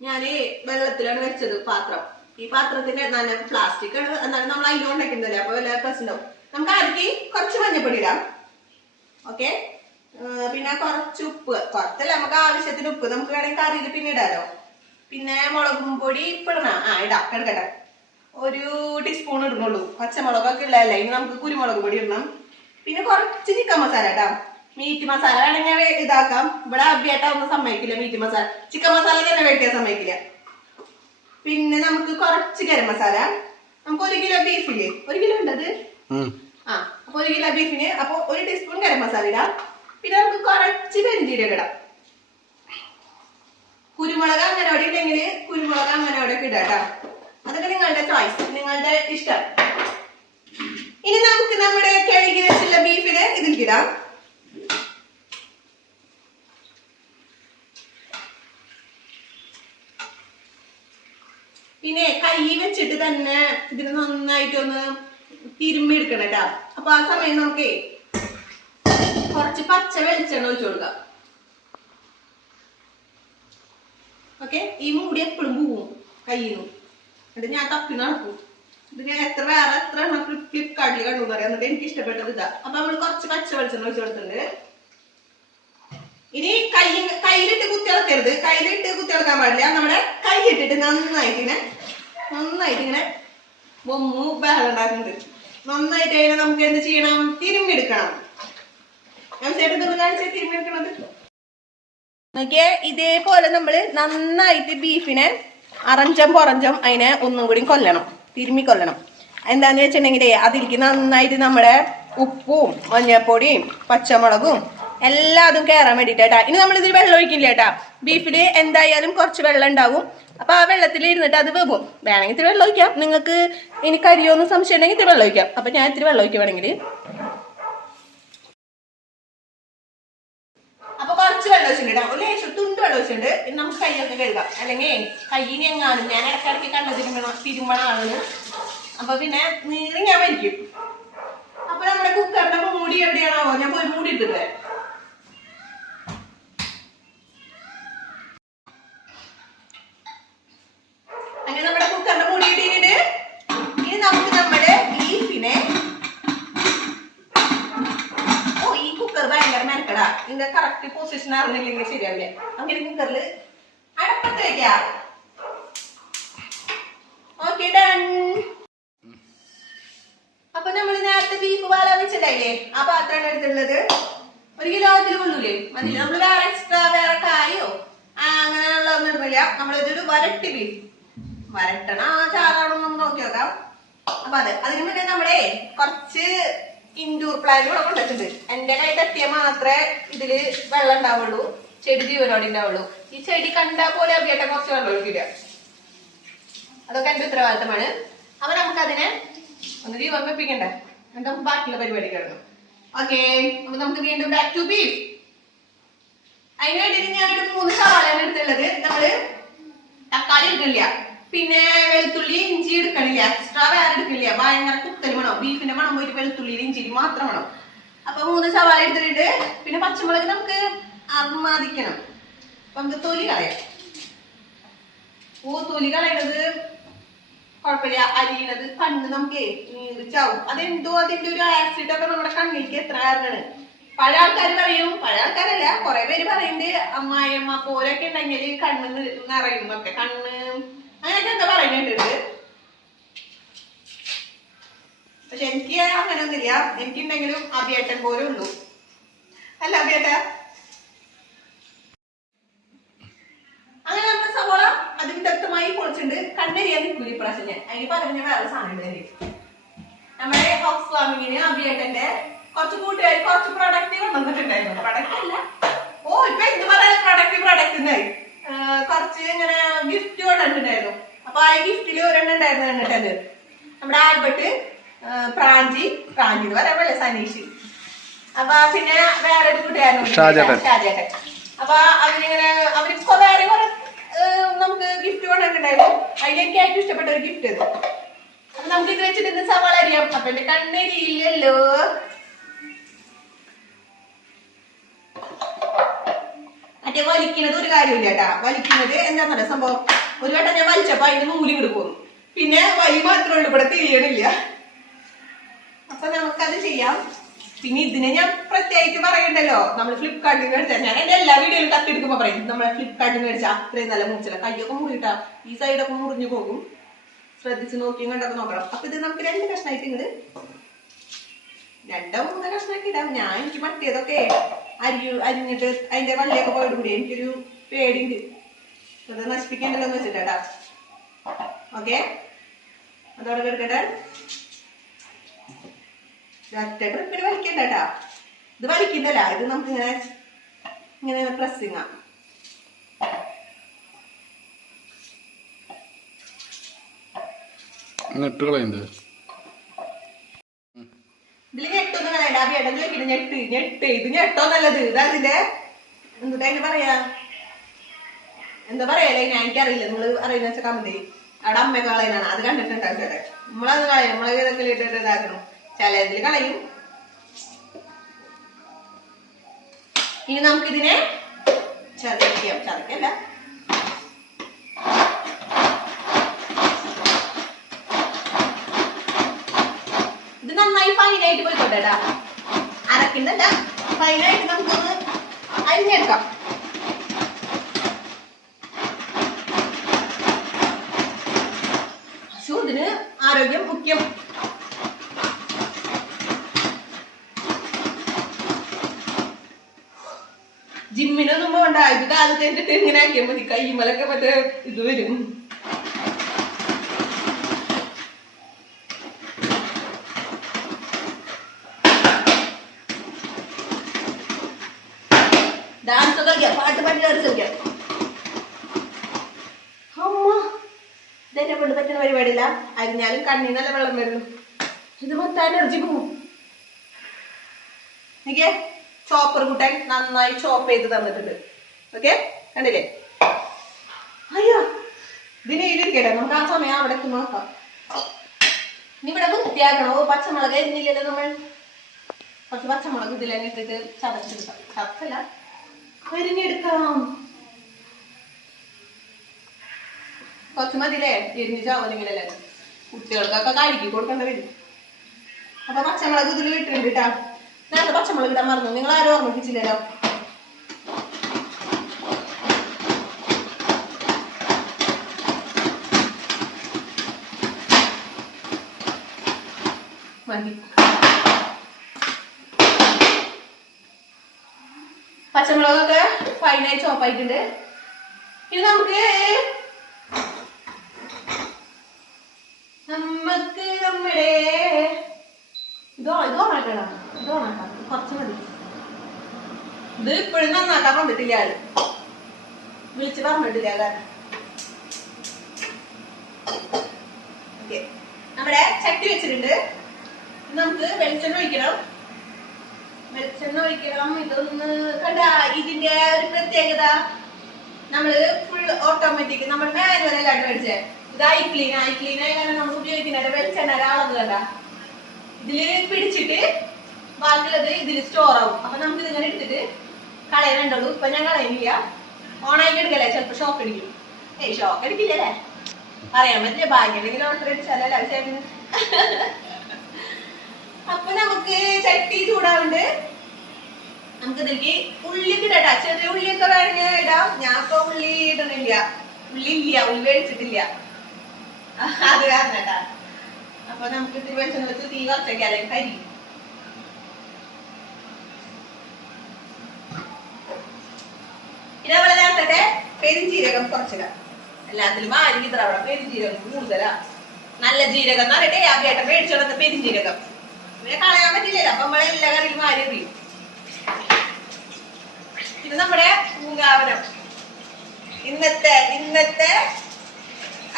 ഞാന് വെള്ളത്തിലാണ് വെച്ചത് പാത്രം. ഈ പാത്രത്തിന്റെ നല്ല പ്ലാസ്റ്റിക് ആണ്, എന്നാലും നമ്മൾ അതിൽ ഉണ്ടാക്കുന്നതല്ലേ, അപ്പൊ വല്ല പ്രശ്നം ഉണ്ടാവും. നമുക്ക് ആദ്യം കുറച്ച് മഞ്ഞപ്പൊടി ഇടാം. ഓക്കെ, പിന്നെ കുറച്ച് ഉപ്പ്, കുറച്ചല്ല നമുക്ക് ആവശ്യത്തിന് ഉപ്പ്. നമുക്ക് വേണമെങ്കിൽ കറിയിൽ പിന്നെ ഇടാലോ. പിന്നെ മുളകും പൊടി ഇപ്പൊ ഇടണം. ഇടാം, കിടക്കട്ടെ. 1 ടീസ്പൂൺ ഇടുന്നുള്ളൂ. പച്ചമുളകൊക്കെ ഉള്ളതല്ലേ. ഇനി നമുക്ക് കുരുമുളക് പൊടി ഇടണം. പിന്നെ കുറച്ച് ചിക്കൻ മസാല ഇടാം. മീറ്റ് മസാല വേണമെങ്കിൽ ഇതാക്കാം. ഇവിടെ അബ്ബിയായിട്ടാ ഒന്നും സമ്മതിക്കില്ല മീറ്റ് മസാല. ചിക്കൻ മസാല തന്നെ വെട്ടിയാൽ സമ്മതിക്കില്ല. പിന്നെ നമുക്ക് കുറച്ച് ഗരം മസാല. നമുക്ക് 1 കിലോ ബീഫില്ലേ, 1 കിലോ ഉണ്ടത്. അപ്പൊ 1 കിലോ ബീഫിന് അപ്പൊ 1 ടീസ്പൂൺ ഗരം മസാല ഇടാം. പിന്നെ നമുക്ക് കുറച്ച് പെരിഞ്ജീരകം ഇടാം. കുരുമുളക് അങ്ങനോടെ ഉണ്ടെങ്കിൽ കുരുമുളക് അങ്ങനോടെ ഒക്കെ ഇടാം കേട്ടോ. അതൊക്കെ നിങ്ങളുടെ ചോയ്സ്, നിങ്ങളുടെ ഇഷ്ടം. ഇനി നമുക്ക് നമ്മുടെ കഴുകി വെച്ചുള്ള ബീഫിന് ഇതിൽക്കിടാം. പിന്നെ കൈ വെച്ചിട്ട് തന്നെ ഇതിന് നന്നായിട്ടൊന്ന് തിരുമ്മി എടുക്കണം കേട്ടോ. അപ്പൊ ആ സമയം നമുക്ക് കുറച്ച് പച്ച വെളിച്ചെണ്ണ ഒഴിച്ചു കൊടുക്കാം. ഓക്കെ, ഈ മൂടി എപ്പോഴും പോവും കയ്യിൽ നിന്ന്. എന്നിട്ട് ഞാൻ തപ്പി നടക്കും. ഇത് ഞാൻ വേറെ എത്ര ഫ്ലിപ്കാർട്ടിൽ കണ്ടു പറയാം. എന്നിട്ട് എനിക്ക് ഇഷ്ടപ്പെട്ടത് ഇതാ. അപ്പൊ നമ്മൾ കുറച്ച് പച്ച വെളിച്ചെണ്ണ ഒഴിച്ചു കൊടുത്തിട്ടുണ്ട്. ഇനി കയ്യിലിട്ട് കുത്തിളക്കരുത്, കയ്യിലിട്ട് കുത്തിളക്കാൻ പാടില്ല. നമ്മുടെ കൈയിട്ടിട്ട് നന്നായിട്ട് ഇങ്ങനെ ബൊമ്മു ബഹളം ഉണ്ടാക്കുന്നുണ്ട്. നന്നായിട്ട് അതിനെ നമുക്ക് എന്ത് ചെയ്യണം? തിരുമ്മിയെടുക്കണം. ഞാൻ ചേട്ടൻ കാണിച്ച തിരുമ്മിയെടുക്കണത് നോക്കിയേ. ഇതേപോലെ നമ്മള് നന്നായിട്ട് ബീഫിനെ അറഞ്ചം പൊറഞ്ചം അതിനെ ഒന്നും കൂടി കൊല്ലണം, തിരുമ്മി കൊല്ലണം. എന്താന്ന് വെച്ചിട്ടുണ്ടെങ്കിലേ അതിലേക്ക് നന്നായിട്ട് നമ്മുടെ ഉപ്പും മഞ്ഞപ്പൊടിയും പച്ചമുളകും എല്ലാതും കയറാൻ വേണ്ടിട്ടാ. ഇനി നമ്മളിതിൽ വെള്ളം ഒഴിക്കില്ല കേട്ടാ. ബീഫില് എന്തായാലും കുറച്ച് വെള്ളം ഉണ്ടാവും. അപ്പൊ ആ വെള്ളത്തിൽ ഇരുന്നിട്ട് അത് വെക്കും. വേണമെങ്കിൽ ഇത്തിരി വെള്ളം ഒഴിക്കാം. നിങ്ങൾക്ക് ഇനി കരിയോന്ന് സംശയം ഉണ്ടെങ്കിൽ ഇത്തിരി വെള്ളം ഒഴിക്കാം. അപ്പൊ ഞാൻ ഇത്തിരി വെള്ളം ഒഴിക്കാം വേണമെങ്കിൽ. അപ്പൊ കുറച്ച് വെള്ളം ഒഴിച്ചിട്ടുണ്ട്, ഒരു ലേശം തുണ്ട് വെള്ളം ഒഴിച്ചിട്ടുണ്ട്. ഇനി നമുക്ക് കൈയൊക്കെ കഴുകാം. അല്ലെങ്കിൽ കയ്യിന് എങ്ങാനും ഞാൻ ഇടയ്ക്കിടയ്ക്ക് തിരുമ്പണ ആളാണ്. അപ്പൊ പിന്നെ നീറി ഞാൻ വലിക്കും. അപ്പൊ നമ്മുടെ കുക്കറിന്റെ മൂടി എവിടെയാണോ ഞാൻ പോയി മൂടി ഇട്ടിട്ട് വരാം. അങ്ങനെ നമ്മുടെ കുക്കറിന്റെ മൂടി ഇട്ടിട്ട് ഇനി നമുക്ക് നമ്മുടെ ബീഫിനെ ഈ കുക്കർ ഭയങ്കര മെനക്കടാ. ഇതിന്റെ കറക്റ്റ് പൊസിഷൻ അറിഞ്ഞില്ലെങ്കിൽ ശരിയാവില്ലേ. അങ്ങനെ കുക്കറിൽ അടപ്പത്ത് വെക്കാം. Okay done. അപ്പൊ നമ്മൾ നേരത്തെ ബീഫ് വാല വെച്ചില്ലേ, ആ പാത്രമാണ് എടുത്തുള്ളത്. 1 കിലോത്തിൽ കൊള്ളൂലേ മതി. നമ്മൾ വേറെ എക്സ്ട്രാ വേറെ കായോ അങ്ങനെയുള്ള ഒന്നും ഇടുന്നില്ല. നമ്മളിതൊരു വരട്ടി ബീഫ് വരട്ടണ ചാറാണോ നമുക്ക് നോക്കി നോക്കാം. അപ്പൊ അതിനു മുന്നേ നമ്മളെ കുറച്ച് ഇൻഡോർ പ്ലാന്റ് ഇവിടെ കൊണ്ടിട്ടുണ്ട്. എന്റെ കൈ തട്ടിയാൽ മാത്രമേ ഇതില് വെള്ളം ഉണ്ടാവുള്ളൂ, ചെടി ജീവനോടെ ഉണ്ടാവുള്ളൂ. ഈ ചെടി കണ്ടാൽ പോലെ അവിയായിട്ട് കുറച്ച് വെള്ളം ഒഴിക്കില്ല. അതൊക്കെ എന്റെ ഉത്തരവാദിത്തമാണ്. അപ്പൊ നമുക്കതിനെ ഒന്ന് ജീവൻ വെപ്പിക്കണ്ടേ, എന്നിട്ട് നമുക്ക് ബാക്കിയുള്ള പരിപാടി കിടന്നു. ഓക്കെ, അപ്പൊ നമുക്ക് വീണ്ടും ബാക്ക് ടു ബീഫ്. അതിന് വേണ്ടിയിട്ട് ഞാനൊരു 3 സവാളയാണ് എടുത്തുള്ളത്. നമ്മള് തക്കാളി എടുക്കില്ല, പിന്നെ വെളുത്തുള്ളി ഇഞ്ചി എടുക്കണില്ല, എക്സ്ട്രാ വേറെ എടുക്കില്ല. ഭയങ്കര കുത്തല് വേണം, ബീഫിന്റെ മണം പോയിട്ട് വെളുത്തുള്ളി ഇഞ്ചി മാത്രം വേണം. അപ്പൊ 3 സവാള എടുത്തിട്ടുണ്ട്. പിന്നെ പച്ചമുളക് നമുക്ക് അർമാദിക്കണം. അപ്പൊ നമുക്ക് തൊലി കളയാം. തൊലി കളയണത് കുഴപ്പമില്ല, അരിയണത് കണ്ണ് നമുക്ക് നീറിച്ചാവും. അതെന്തോ അതിന്റെ ഒരു ആസിഡ് ഒക്കെ നമ്മുടെ കണ്ണിലേക്ക് എത്ര കാരണമാണ്. പഴയ ആൾക്കാർ പറയും, പഴയ ആൾക്കാരല്ല കുറെ പേര് പറയുന്നുണ്ട്, അമ്മായിയമ്മ പോലൊക്കെ ഉണ്ടെങ്കിൽ കണ്ണ് നിറയുന്നൊക്കെ, കണ്ണ് അങ്ങനെയൊക്കെ എന്താ പറയുന്നുണ്ട്. പക്ഷെ എനിക്ക് അങ്ങനെ ഒന്നുമില്ല. എനിക്കുണ്ടെങ്കിലും അഭിയേട്ടൻ പോലെ ഉള്ളൂ, അല്ല അഭിയേട്ട. അങ്ങനെ നമ്മുടെ സവാള അതിവിദഗ്ധമായി പൊളിച്ചിട്ടുണ്ട്. കണ്ണരിയാൻ നിൽക്കൂല ഇപ്രാവശ്യം. ഞാൻ അതിന് പകരം ഞാൻ വേറെ സാധനം ഉണ്ട്. നമ്മുടെ ഹൗസ് വാമിങ്ങിന് അഭിയേട്ടന്റെ കുറച്ച് കൂട്ടുകാർ കുറച്ച് പ്രൊഡക്റ്റ് കൊണ്ടുവന്നിട്ടുണ്ടായിരുന്നു. പ്രൊഡക്റ്റ് അല്ല, ഇപ്പൊ എന്ത് പറയാൻ പ്രൊഡക്റ്റ് കുറച്ച് ഇങ്ങനെ ഗിഫ്റ്റ് കൊണ്ടുവന്നിട്ടുണ്ടായിരുന്നു. അപ്പൊ ആ ഗിഫ്റ്റില് ഒരെണ്ണം ഉണ്ടായിരുന്നു എന്നിട്ടത് നമ്മുടെ ആൽബർട്ട് പ്രാഞ്ചി എന്ന് പറയാൻ പറ്റില്ല, സനീഷ്. അപ്പൊ പിന്നെ വേറെ ഒരു കൂട്ടുകാരനുണ്ട് ഷാജേട്ടൻ. അപ്പൊ അവരിങ്ങനെ അവർക്ക് വേറെ കുറെ നമുക്ക് ഗിഫ്റ്റ് കൊണ്ടുവന്നിട്ടുണ്ടായിരുന്നു. അതിലേക്ക് ഏറ്റവും ഇഷ്ടപ്പെട്ട ഒരു ഗിഫ്റ്റ് ഇത്. അപ്പൊ നമുക്ക് ഇത് വെച്ചിട്ട് ഇന്ന് സവാള അറിയാം. അപ്പൊ എന്റെ കണ്ണരിയില്ലല്ലോ. മറ്റേ വലിക്കുന്നത് ഒരു കാര്യമില്ല കേട്ടാ. വലിക്കുന്നത് എന്താണെന്നറിയാം സംഭവം. ഒരു വട്ടം ഞാൻ വലിച്ചപ്പോ അതിന്റെ നൂല് ഇങ്ങോട്ട് പോകുന്നു. പിന്നെ വലി മാത്രമേ ഉള്ളൂ, ഇവിടെ തിരിയണില്ല. അപ്പൊ നമുക്കത് ചെയ്യാം. പിന്നെ ഇതിനെ ഞാൻ പ്രത്യേകിച്ച് പറയണ്ടല്ലോ, നമ്മൾ ഫ്ലിപ്കാർട്ടിൽ നിന്ന് മേടിച്ചാൽ, ഞാൻ എന്റെ എല്ലാ വീഡിയോയിലും കത്തെടുക്കുമ്പോ പറയും നമ്മളെ ഫ്ലിപ്കാർട്ടിൽ നിന്ന് മേടിച്ചാൽ അത്രയും നല്ല മുറിച്ചില്ല. കയ്യൊക്കെ മുറിയിട്ടാ, ഈ സൈഡൊക്കെ മുറിഞ്ഞു പോകും. ശ്രദ്ധിച്ച് നോക്കിയും കണ്ടൊക്കെ നോക്കണം. അപ്പൊ ഇത് നമുക്ക് 2 കഷ്ണമായിട്ട് ഇങ്ങോട്ട് 2 3 കഷ്ണമാക്കി ഇടാം. ഞാൻ എനിക്ക് മറ്റേതൊക്കെ അരിഞ്ഞിട്ട് അതിന്റെ വള്ളിയൊക്കെ പോയിട്ട് കൂടി എനിക്കൊരു പേടിയുണ്ട്, അത് നശിപ്പിക്കണ്ടല്ലോ എന്ന് വെച്ചിട്ടാ. ഓക്കെ, അതോടെ എടുക്കട്ടെ. ഒറ്റ ട്രിപ്പിന് വലിക്കണ്ടേട്ടാ. ഇത് വലിക്കുന്നല്ല, ഇത് നമുക്ക് ഇങ്ങനെ പ്രസ്സിങ്ങാ. ഇതില് ഞെട്ടൊന്നും കളയണ്ട. അഭിയേട്ടൻ ചോദിക്കണ ഞെട്ട് ഇത് ഞെട്ടോ നല്ലത്. ഇതാ ഇതിന്റെ എന്താ അതിന് പറയാ, എന്താ പറയല്ലേ, ഞാൻ എനിക്കറിയില്ല. നിങ്ങള് അറിയുന്ന വെച്ചാൽ കമന്റ് ചെയ്യും. അവിടെ അമ്മയൊക്കെ കളയുന്നതാണ്, അത് കണ്ടിട്ടുണ്ടാവും ചേട്ടൻ. നമ്മളത് കളയും, നമ്മളെ ഇതൊക്കെ ഇട്ടിട്ട് ഇതാക്കണം. ചിലതിൽ കളയും. ഇനി നമുക്കിതിനെ ചതക്കല്ല, ഇത് നന്നായി ഫൈനായിട്ട് പോയിക്കോട്ടെടാ. അരക്കുന്നല്ല, ഫൈനായിട്ട് നമുക്കൊന്ന് അരിഞ്ഞെടുക്കാം. ഇതിന് ആരോഗ്യം മുഖ്യം. ജിമ്മിനൊന്നും പോകണ്ട, ഇത് കാലത്ത് എന്നിട്ട് ഇങ്ങനെ ആക്കിയാൽ മതി. കൈമലൊക്കെ മറ്റേ ഇത് വരും. ഡാൻസ് ഒക്കെ കളിക്കാം, പാട്ട് പാട്ട് ഡാൻസ് കളിക്കാം. അമ്മ ഇതെന്നെ കൊണ്ട് പറ്റുന്ന പരിപാടിയില്ല. അരിഞ്ഞാലും കണ്ണിൽ നല്ല വെള്ളം വരുന്നു. ഇത് മൊത്തം എനർജി പോകും. എനിക്ക് ചോപ്പർ കൂട്ടാൻ നന്നായി ചോപ്പ് ചെയ്ത് തന്നിട്ടുണ്ട്. ഓക്കെ, കണ്ടില്ലേ? അയ്യോ, ഇതിന് ഇതിരിക്കട്ടെ, നമുക്ക് ആ സമയം അവിടെ എത്തുമ്പോൾ നോക്കാം. ഇനി ഇവിടെ വൃത്തിയാക്കണോ? പച്ചമുളക് എരിഞ്ഞില്ലല്ലോ നമ്മൾ. കുറച്ച് പച്ചമുളക് ഇതിലെന്നെ ഇട്ടിട്ട് ചതച്ചെടുക്കാം. ചതച്ചല്ല, അരിഞ്ഞെടുക്കാം. കുറച്ച് മതിയില്ലേ എരിഞ്ഞ് ചാവലിങ്ങനല്ലേ, കുട്ടികൾക്കൊക്കെ കഴുകി കൊടുക്കേണ്ട വരും. അപ്പൊ പച്ചമുളക് ഇതിൽ ഇട്ടിട്ടുണ്ട് കേട്ടാ. നേരത്തെ പച്ചമുളക് ഇടാൻ മറന്നു, നിങ്ങൾ ആരും ഓർമ്മിപ്പിച്ചില്ലല്ലോ. മതി. പച്ചമുളകൊക്കെ ഫൈനായി ചോപ്പായിട്ടുണ്ട്. ഇനി നമുക്ക് നമ്മുടെ ഇതോണാക്കണം. കുറച്ച് മതി. ഇത് ഇപ്പോഴും നന്നാക്കാൻ വന്നിട്ടില്ല, ആള് വിളിച്ച് പറഞ്ഞിട്ടില്ല. കാരണം ഓക്കെ, നമ്മുടെ ചട്ടി വെച്ചിട്ടുണ്ട്. നമുക്ക് വെളിച്ചെണ്ണ ഒഴിക്കണം. ഇതൊന്ന് കണ്ട. ഇതിന്റെ ഒരു പ്രത്യേകത, നമ്മള് ഫുൾ ഓട്ടോമാറ്റിക്, നമ്മൾ മാനുവൽ അല്ലാണ്ട് മേടിച്ചേ. ഇത് ഐക്ലീൻ ആയ കാരണം നമ്മൾ ഉപയോഗിക്കുന്ന വെളിച്ചെണ്ണ അളവ് കണ്ട. ഇതില് പിടിച്ചിട്ട് ബാക്കിയുള്ളത് ഇതിൽ സ്റ്റോർ ആവും. അപ്പൊ നമുക്ക് ഇതിങ്ങനെ എടുത്തിട്ട് കളയാനുണ്ടുള്ളൂ. ഇപ്പൊ ഞാൻ കളയുന്നില്ല, ഓണായിട്ട് എടുക്കല്ലേ. ചിലപ്പോ ഷോക്ക് അടിക്കും. ഷോക്ക് അടിക്കില്ലല്ലേ, പറയാൻ പറ്റില്ല. ഭാഗ്യമെങ്കിലും ഓട്ടർ അടിച്ചാലല്ലേ ചേട്ടന്. അപ്പൊ നമുക്ക് ചട്ടി ചൂടാവുണ്ട്. നമുക്ക് ഇതിലേക്ക് ഉള്ളിക്ക് ഇടാ. ചെറിയ ഉള്ളിയൊക്കെ വേണമെങ്കിൽ ഇടാം. ഞാൻ ഇപ്പൊ ഉള്ളി ഇടുന്നില്ല. ഉള്ളി മേടിച്ചിട്ടില്ല, അത് കാരണം കേട്ടാ. അപ്പൊ നമുക്ക് ഇത്തിരി വെളിച്ചെണ്ണ വെച്ച് തീ കുറച്ചേക്കാല്ലേ, കരിയും. പിന്നെ നമ്മളെ നേരത്തെ പെരുംജീരകം കുറച്ചിടാം. എല്ലാത്തിലും ആരും ഇത്ര അവിടെ പെരുംജീരകം കൂടുതലാ. നല്ല ജീരകം എന്ന് പറയട്ടെ, ആദ്യമായിട്ട് മേടിച്ചോടത്തെ പെരുംജീരകം. പിന്നെ കളയാൻ പറ്റില്ലല്ലോ, അപ്പൊ നമ്മളെ എല്ലാ കറിയിലും മാറി എറിയും. ഇത് നമ്മുടെ പൂങ്കാവനം. ഇന്നത്തെ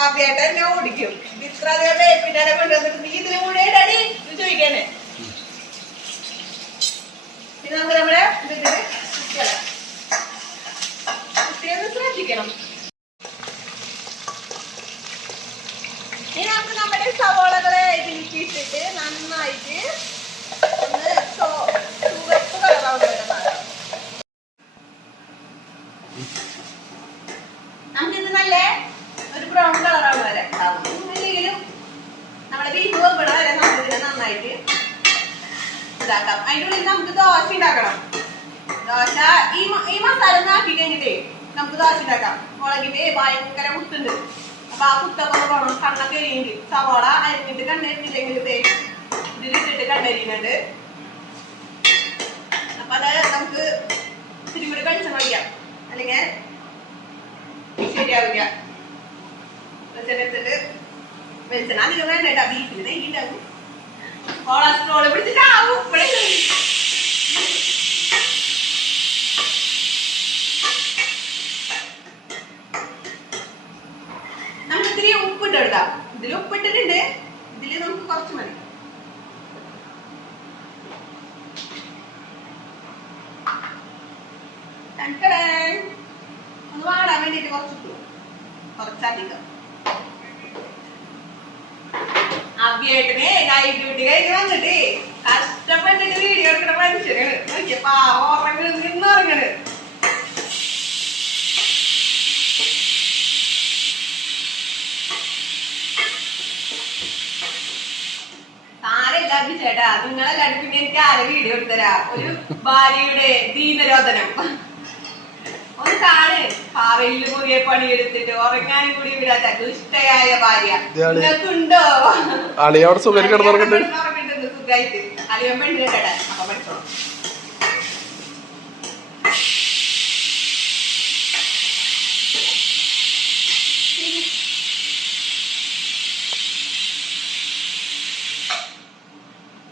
ആദ്യമായിട്ട് എന്നെ ഓടിക്കും. ഇത്ര വേപ്പിനെ കൊണ്ടുവന്നിട്ട് നീ ഇതിന് കൂടെ ഇടടി ചോദിക്കാനെ. പിന്നെ നമുക്ക് നമ്മുടെ ഇതിന് കുട്ടിയൊന്ന് ശ്രദ്ധിക്കണം. ഇനി നമുക്ക് നമ്മുടെ സവോളകളെ ഇതിലേക്ക് ഇട്ടിട്ട് നന്നായിട്ട് ഒന്ന് ചുവപ്പ് കളറാവുന്ന വരെ മാറാം. നമുക്കിത് നല്ല ഒരു ബ്രൗൺ കളറാവുന്ന വരെ ഇല്ലെങ്കിലും നമ്മുടെ ബീഫ് വെമ്പണ വരെ നമുക്കിതിനെ നന്നായിട്ട് ഇതാക്കാം. അതിൻ്റെ ഉള്ളിൽ നമുക്ക് ദോശ ഉണ്ടാക്കണം. ദോശ ഈ മസാല ഒന്ന് ആക്കി കഴിഞ്ഞിട്ടേ നമുക്ക് ദോശ ഉണ്ടാക്കാം. മുളകിന്റെ ഭയങ്കര കുത്തുണ്ട്. അപ്പൊ ആ കുത്തൊക്കെ പോകണം. കണ്ണൊക്കെ എരിയുണ്ട്. സവാള അരിഞ്ഞിട്ട് കണ്ടരിഞ്ഞില്ലെങ്കിൽ ഇതിലിട്ടിട്ട് കണ്ടരിയുന്നുണ്ട്. അപ്പൊ അത് നമുക്ക് ഇത്തിരി കൂടി വെളിച്ചെണ്ണ ഒഴിക്കാം, അല്ലെങ്കിൽ ശരിയാവില്ല. വെളിച്ചെണ്ണ എടുത്തിട്ട് വെളിച്ചെണ്ണ അധികം വേണ്ട കേട്ടാ. ബീഫിന് നെയ്യുണ്ടാകും, കൊളസ്ട്രോള് പിടിച്ചിട്ടാവും. നമുക്ക് ഇത്തിരി ഉപ്പിട്ട് എടുക്കാം. ഇതിൽ ഉപ്പിട്ടിട്ടുണ്ട്, ഇതില് നമുക്ക് കുറച്ച് മതി. ഒന്ന് വാടാൻ വേണ്ടിട്ട് കുറച്ചധികം. ആദ്യമായിട്ടേ നൈറ്റ് ഡ്യൂട്ടി കഴിഞ്ഞ് വന്നിട്ട് കഷ്ടപ്പെട്ടിട്ട് വീഡിയോ എടുക്കുന്ന മനുഷ്യനാണ്. നോക്കിയപ്പാ ഉറങ്ങണ്. സാരമില്ല ചേട്ടാ, നിങ്ങളെല്ലാവരും പിന്നെ എനിക്ക് ആരെ വീഡിയോ എടുത്തരാ. ഒരു ഭാര്യയുടെ ദീനരോധനം. ഒന്ന് കാണ് ആ വലിയ പുതിയ പണിയെടുത്തിട്ട് ഉറങ്ങാനും കൂടി വിടാത്ത ദുഷ്ടയായ ഭാര്യ നിങ്ങൾക്കുണ്ടോ? അളിയോട് സുഖം കിടന്നുറങ്ങുന്നുണ്ട് സുഖമായിട്ട് അളിയൻ പെണ്ണിനെ കേട്ടെ അപ്പൊ പഠിച്ചോളൂ.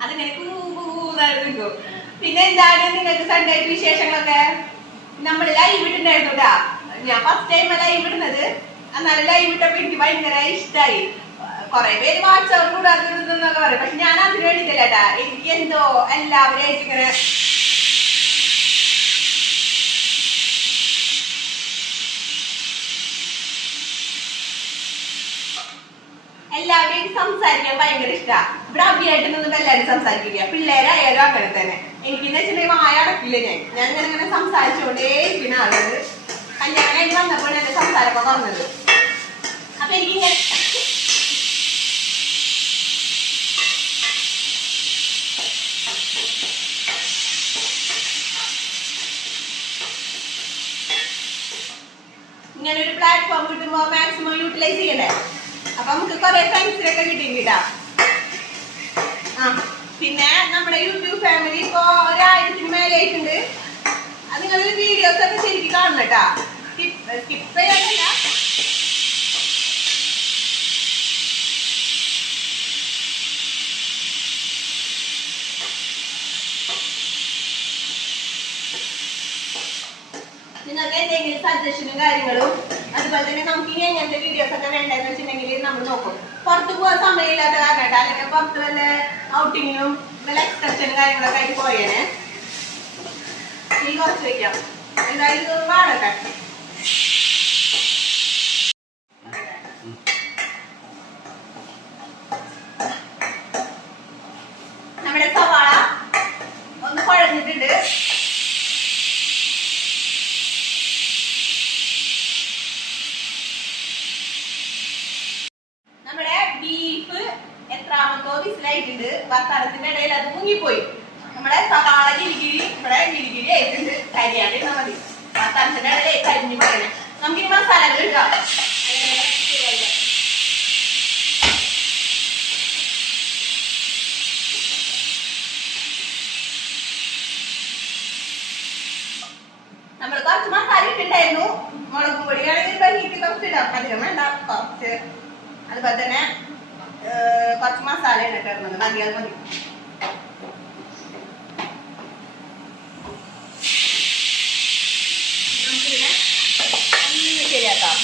അതിങ്ങനെ കൂതായിരുന്നു. പിന്നെ എന്താണ് നിങ്ങൾക്ക് സൺഡേ ആയിട്ട് വിശേഷങ്ങളൊക്കെ? നമ്മൾ ലൈവ് ഇട്ടുണ്ടായിരുന്നു കേട്ടാ. ഞാൻ ഫസ്റ്റ് ടൈം ലൈവ് ഇടുന്നത്. എന്നാലും ലൈവ് ഇട്ടപ്പോ എനിക്ക് ഭയങ്കര ഇഷ്ടമായി. കുറെ പേര് വാട്സാപ്പ് കൂടെ അത് ഇതെന്നൊക്കെ പറയും. പക്ഷെ ഞാൻ അതിന് വേണ്ടിയിട്ടില്ല കേട്ടാ. എനിക്ക് എന്തോ എല്ലാവരും ആയിട്ട് ഇങ്ങനെ എല്ലാവരെയും സംസാരിക്കാൻ ഭയങ്കര ഇഷ്ടമാണ്. ഇവിടെ അഭിയായിട്ട് നിന്നിട്ട് എല്ലാവരും സംസാരിക്കുക. പിള്ളേരായാലും അങ്ങനെ തന്നെ. എനിക്കെന്ന് വെച്ചിട്ടുണ്ടെങ്കിൽ വായ അടക്കില്ല. ഞാൻ ഇങ്ങനെ സംസാരിച്ചുകൊണ്ടേ ഇരിക്കുന്ന ആളുകൾ. കല്യാണം കഴിഞ്ഞ് വന്നപ്പോഴാണ് എന്റെ സംസാരമൊക്കെ വന്നത്. അപ്പൊ എനിക്കിങ്ങനെ ഇങ്ങനെ ഒരു പ്ലാറ്റ്ഫോം കിട്ടുമ്പോ മാക്സിമം യൂട്ടിലൈസ് ചെയ്യണ്ടേ. അപ്പൊ നമുക്ക് കുറെ ഫ്രണ്ട്സിനൊക്കെ കിട്ടി കിട്ടാ. പിന്നെ നമ്മുടെ യൂട്യൂബ് ഫാമിലി ഇപ്പൊ 1000 മേലായിട്ടുണ്ട്. അത് നിങ്ങൾ വീഡിയോസ് ഒക്കെ ശരിക്കും കാണണം കേട്ടാ. സ്കിപ്പ് ചെയ്യാനല്ല. നിങ്ങൾക്ക് എന്തെങ്കിലും സജഷനും കാര്യങ്ങളും അതുപോലെ തന്നെ നമുക്ക് ഇനി എങ്ങനത്തെ വീഡിയോസ് ഒക്കെ വേണ്ടെന്ന് വെച്ചിട്ടുണ്ടെങ്കിൽ നമ്മൾ നോക്കും. പുറത്ത് പോകാൻ സമയമില്ലാത്ത കാരണമായിട്ട് അല്ലെങ്കിൽ പുറത്ത് വല്ല ഔട്ടിങ്ങിനും വല്ല എക്സ്കർഷനും കാര്യങ്ങളൊക്കെ ആയിട്ട് പോയേനെ. ഈ കുറച്ച് വയ്ക്കാം. എന്തായാലും വാടട്ടെ. നമ്മുടെ സവാള ഒന്ന് കുഴഞ്ഞിട്ടുണ്ട്. നമ്മുടെ ബീഫ് എത്രാമത്തോ വിസിലായിട്ടുണ്ട്. വർത്താനത്തിന്റെ ഇടയിൽ അത് മുങ്ങിപ്പോയി. നമ്മുടെ സവാള ഗിരിഗിരി ഇവിടെ ഗിരിഗിരി ആയിട്ടുണ്ട്. കരിയാണ്ടിരുന്നാ മതി. വർത്താനത്തിന്റെ ഇടയിൽ കരിഞ്ഞു പോയനെ. നമുക്കിനി മസാലകൾ ഇടാം. നമ്മൾ കുറച്ച് മസാല ഇട്ടിട്ടുണ്ടായിരുന്നു. മുളക് പൊടിയാണെങ്കിൽ പനിയിട്ട് കുറച്ച് ഇടാം. അധികം വേണ്ട, കുറച്ച്. അതുപോലെ തന്നെ കുറച്ച് മസാല ഇട്ടിട്ടുള്ളത് മതി. അത് മതി. നമുക്കിതിനെ ഒന്ന് ശരിയാക്കാം.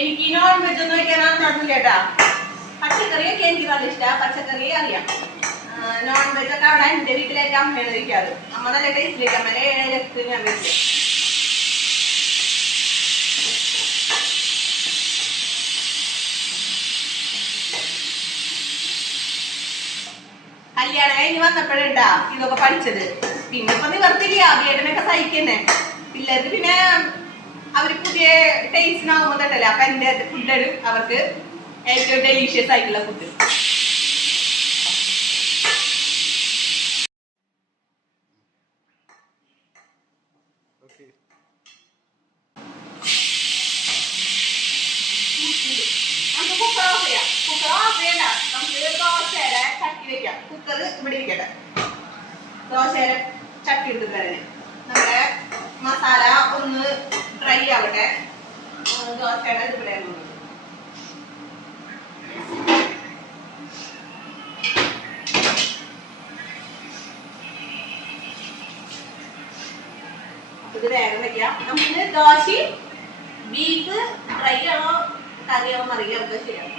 എനിക്ക് നോൺ വെജ് ഒന്നും വയ്ക്കാനൊന്നും കേട്ടാ. പച്ചക്കറിയൊക്കെ എനിക്ക് നല്ല ഇഷ്ടമാണ്. പച്ചക്കറി അറിയാം. നോൺ വെജ് ഒക്കെ അവിടെ എന്റെ വീട്ടിലേക്ക് അമ്മയാണ് കഴിക്കാറ്. അമ്മ നല്ല ടേസ്റ്റിലേക്ക് അമ്മ 7 ലക്ഷത്തിന് ഞാൻ വെച്ചു. കല്യാണം കഴിഞ്ഞ് വന്നപ്പോഴാ ഇതൊക്കെ പഠിച്ചത്. പിന്നെ ഇപ്പൊ നിവർത്തില്ല. വീടിനൊക്കെ സഹിക്കുന്നേ. പിള്ളേർക്ക് പിന്നെ അവര് പുതിയ ടേസ്റ്റിനാവുമ്പോ തട്ടല്ലേ. അപ്പൊ എന്റെ ഫുഡ് അവർക്ക് ഏറ്റവും ഡെലീഷ്യസ് ആയിട്ടുള്ള ഫുഡ്. നമുക്ക് കുക്കർ ഓഫ് ചെയ്യാം. കുക്കർ ഓഫ് ചെയ്യണ്ട. നമുക്ക് ദോശയുടെ ചട്ടി വെക്കാം. കുക്കർ ഇവിടെ ഇരിക്കട്ടെ. ദോശയുടെ ചട്ടി എടുത്തിട്ട് തന്നെ നമ്മുടെ മസാല ഒന്ന് ഡ്രൈ ആവട്ടെ. ദോശയുടെ ഇവിടെ ഇത് വേഗം വെക്കാം. നമുക്ക് ദോശ ബീഫ് ഫ്രൈ ആണോ കറിയാണോ എന്നറിയാം. നമുക്ക് ശരിയാണ്.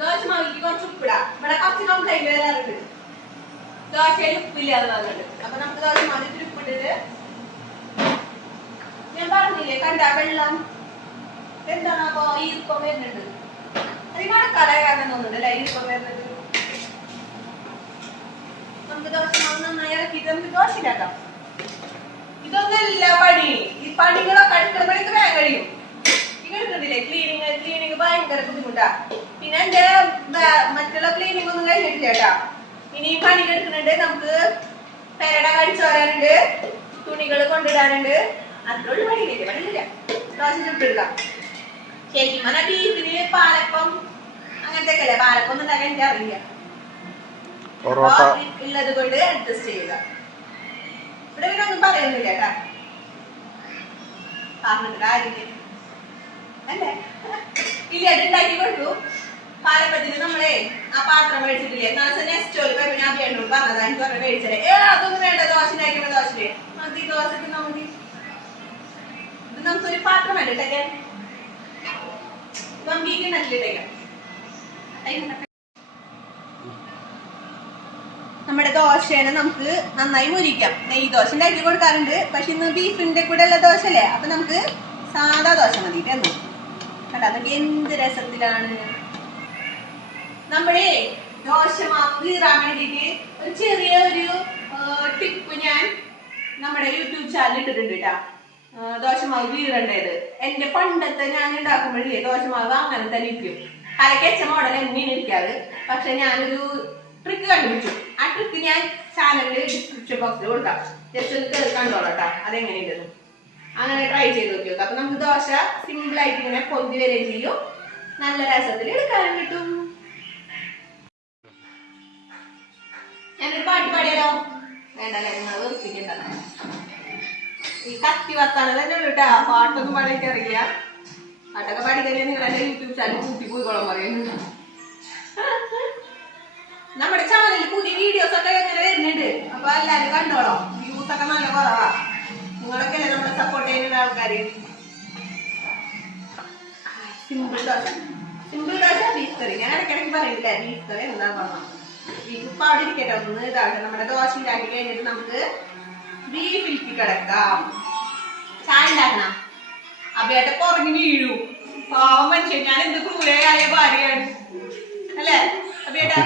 ദോശ മാവിക്ക് കുറച്ച് ഉപ്പിടാം. ഇവിടെ കുറച്ച് കംപ്ലൈന്റ് വരാറുണ്ട്. ദോശയിൽ ഉപ്പില്ലാതെ വന്നിട്ട്. അപ്പൊ നമുക്ക് ദോശ മാവിൽ ഉപ്പിട്ടിട്ട് ഞാൻ പറഞ്ഞില്ലേ കണ്ട വെള്ളം എന്താണ് അപ്പൊ ഈർപ്പം വരുന്നുണ്ട്. അത് ഈ മഴക്കാലം കാരണം തോന്നുന്നുണ്ട്. ഈർപ്പം വരുന്നത്. നമുക്ക് ദോശ മാവ് നന്നായി ഇറക്കിയിട്ട് നമുക്ക് ദോശ ഉണ്ടാക്കാം. ഇതൊന്നല്ല പണി. ഈ പണികളൊക്കെ അടുക്കള പണിക്ക് വേഗം കഴിയും. ഈ എടുക്കുന്നില്ലേ ക്ലീനിങ് ഭയങ്കര ബുദ്ധിമുട്ടാ. പിന്നെ എന്റെ മറ്റുള്ള ക്ലീനിങ് ഒന്നും കഴിഞ്ഞിട്ടില്ല കേട്ടാ. ഇനി പണി എടുക്കുന്നുണ്ട്. നമുക്ക് പെരട കഴിച്ചു വരാനുണ്ട്, തുണികൾ കൊണ്ടിടാനുണ്ട്. അത്രയുള്ള പണിയില്ല. പണിയില്ല. ദോശ ചുട്ടെടുക്കാം. ശരിക്കും പറഞ്ഞാൽ ബീഫിന് പാലപ്പം അങ്ങനത്തെ ഒക്കെ അല്ലേ. പാലപ്പം ഒന്നും ഉണ്ടാക്കാൻ എനിക്ക് അറിയില്ല. ഉള്ളത് കൊണ്ട് അഡ്ജസ്റ്റ് ചെയ്യുക. ഇവിടെ പിന്നെ ഒന്നും പറയുന്നില്ല കേട്ടാ. പറഞ്ഞിട്ട് കാര്യമില്ല അല്ലേ. ഇല്ല അത് ഉണ്ടാക്കി കൊടുത്തു. പാലപ്പത്തിന് നമ്മളെ ആ പാത്രം മേടിച്ചിട്ടില്ലേ. എന്നാലും നെക്സ്റ്റ് പോയപ്പോ ഞാൻ വേണ്ടോട് പറഞ്ഞതാ. എനിക്ക് പറഞ്ഞ മേടിച്ചേ അതൊന്നും വേണ്ട. ദോശ ഉണ്ടാക്കിയപ്പോ ദോശയില്ലേ മതി. ദോശക്ക് മതി. ഇത് നമുക്കൊരു പാത്രം വേണ്ട ഇട്ടേക്കാൻ. ഗംഭീരട്ടേക്കാം. നമ്മുടെ ദോശേനെ നമുക്ക് നന്നായി മുരിക്കാം. നെയ്യ് ദോശ ഉണ്ടാക്കി കൊടുക്കാറുണ്ട്. പക്ഷെ ഇന്ന് ബീഫിന്റെ കൂടെ ഉള്ള ദോശ അല്ലേ. അപ്പൊ നമുക്ക് സാധാ ദോശ മതി. എന്നു കണ്ട അതൊക്കെ എന്ത് രസത്തിലാണ്. നമ്മുടെ ദോശമാവ് കീറാൻ വേണ്ടിട്ട് ഒരു ചെറിയ ഒരു ടിപ്പ് ഞാൻ നമ്മുടെ യൂട്യൂബ് ചാനൽ ഇട്ടിട്ടുണ്ട് കേട്ടാ. ദോശമാവ് കീറേണ്ടത് എന്റെ പണ്ടത്തെ ഞാൻ ഉണ്ടാക്കുമ്പോഴേ ദോശമാവ് അങ്ങനെ തന്നെ ഇരിക്കും. കലക്കച്ച മോഡൽ എങ്ങനെയാണ് ഇരിക്കാറ്. പക്ഷെ ഞാനൊരു ട്രിക്ക് കണ്ടുപിടിച്ചു. ആ ട്രിക്ക് ഞാൻ ചാനലില് ഡിസ്ക്രിപ്ഷൻ ബോക്സിൽ കൊടുക്കാം. ജസ്റ്റ് ഒന്ന് കയറി കണ്ടോളാം അതെങ്ങനെയുണ്ടെന്ന്. അങ്ങനെ ട്രൈ ചെയ്ത് നോക്കി നോക്കാം. അപ്പൊ നമുക്ക് ദോശ സിമ്പിൾ ആയിട്ട് ഇങ്ങനെ പൊന്തി വരികയും ചെയ്യും. നല്ല രസത്തിൽ എടുക്കാനും കിട്ടും. ഞാനൊരു പാട്ട് പാടിയാലോ? വേണ്ടല്ലേ, നിങ്ങൾ വെറുപ്പിക്കണ്ട. ഈ കത്തി വർത്താനം തന്നെ ഉള്ളു കേട്ടാ. പാട്ടൊന്നും പാടിക്കാൻ അറിയില്ല. പാട്ടൊക്കെ പാടിക്കഴിഞ്ഞാൽ നിങ്ങളെന്റെ യൂട്യൂബ് ചാനൽ കൂട്ടി പോയിക്കോളം പറയുന്നു. നമ്മുടെ ചാനലിൽ പുതിയ വീഡിയോസ് ഒക്കെ ഇങ്ങനെ വരുന്നുണ്ട്. അപ്പൊ എല്ലാരും കണ്ടോളോ. വ്യൂസ് ഒക്കെ നല്ല കുറവാ. നിങ്ങളൊക്കെ അല്ലേ നമ്മളെ സപ്പോർട്ട് ചെയ്യുന്ന ആൾക്കാര്. സിമ്പിൾ ദോശ ബീഫ് കറി. ഞാൻ ഇടയ്ക്കിടയ്ക്ക് പറയില്ലേ ബീഫ് കറി എന്താ പറഞ്ഞാൽ. ബീഫ് ഇപ്പൊ അവിടെ ഇരിക്കട്ടെ. ഒന്ന് ഇതാകട്ടെ. നമ്മുടെ ദോശ ഉണ്ടാക്കി കഴിഞ്ഞിട്ട് നമുക്ക് ബീഫിലേക്ക് കിടക്കാം. ചായ ഉണ്ടാക്കണം. അബിയായിട്ട് പുറകെ വീഴൂ. പാവം മനുഷ്യൻ. ഞാൻ എന്ത് ക്രൂരയായ ഭാര്യയാണ് അല്ലേ അബിയേട്ടാ.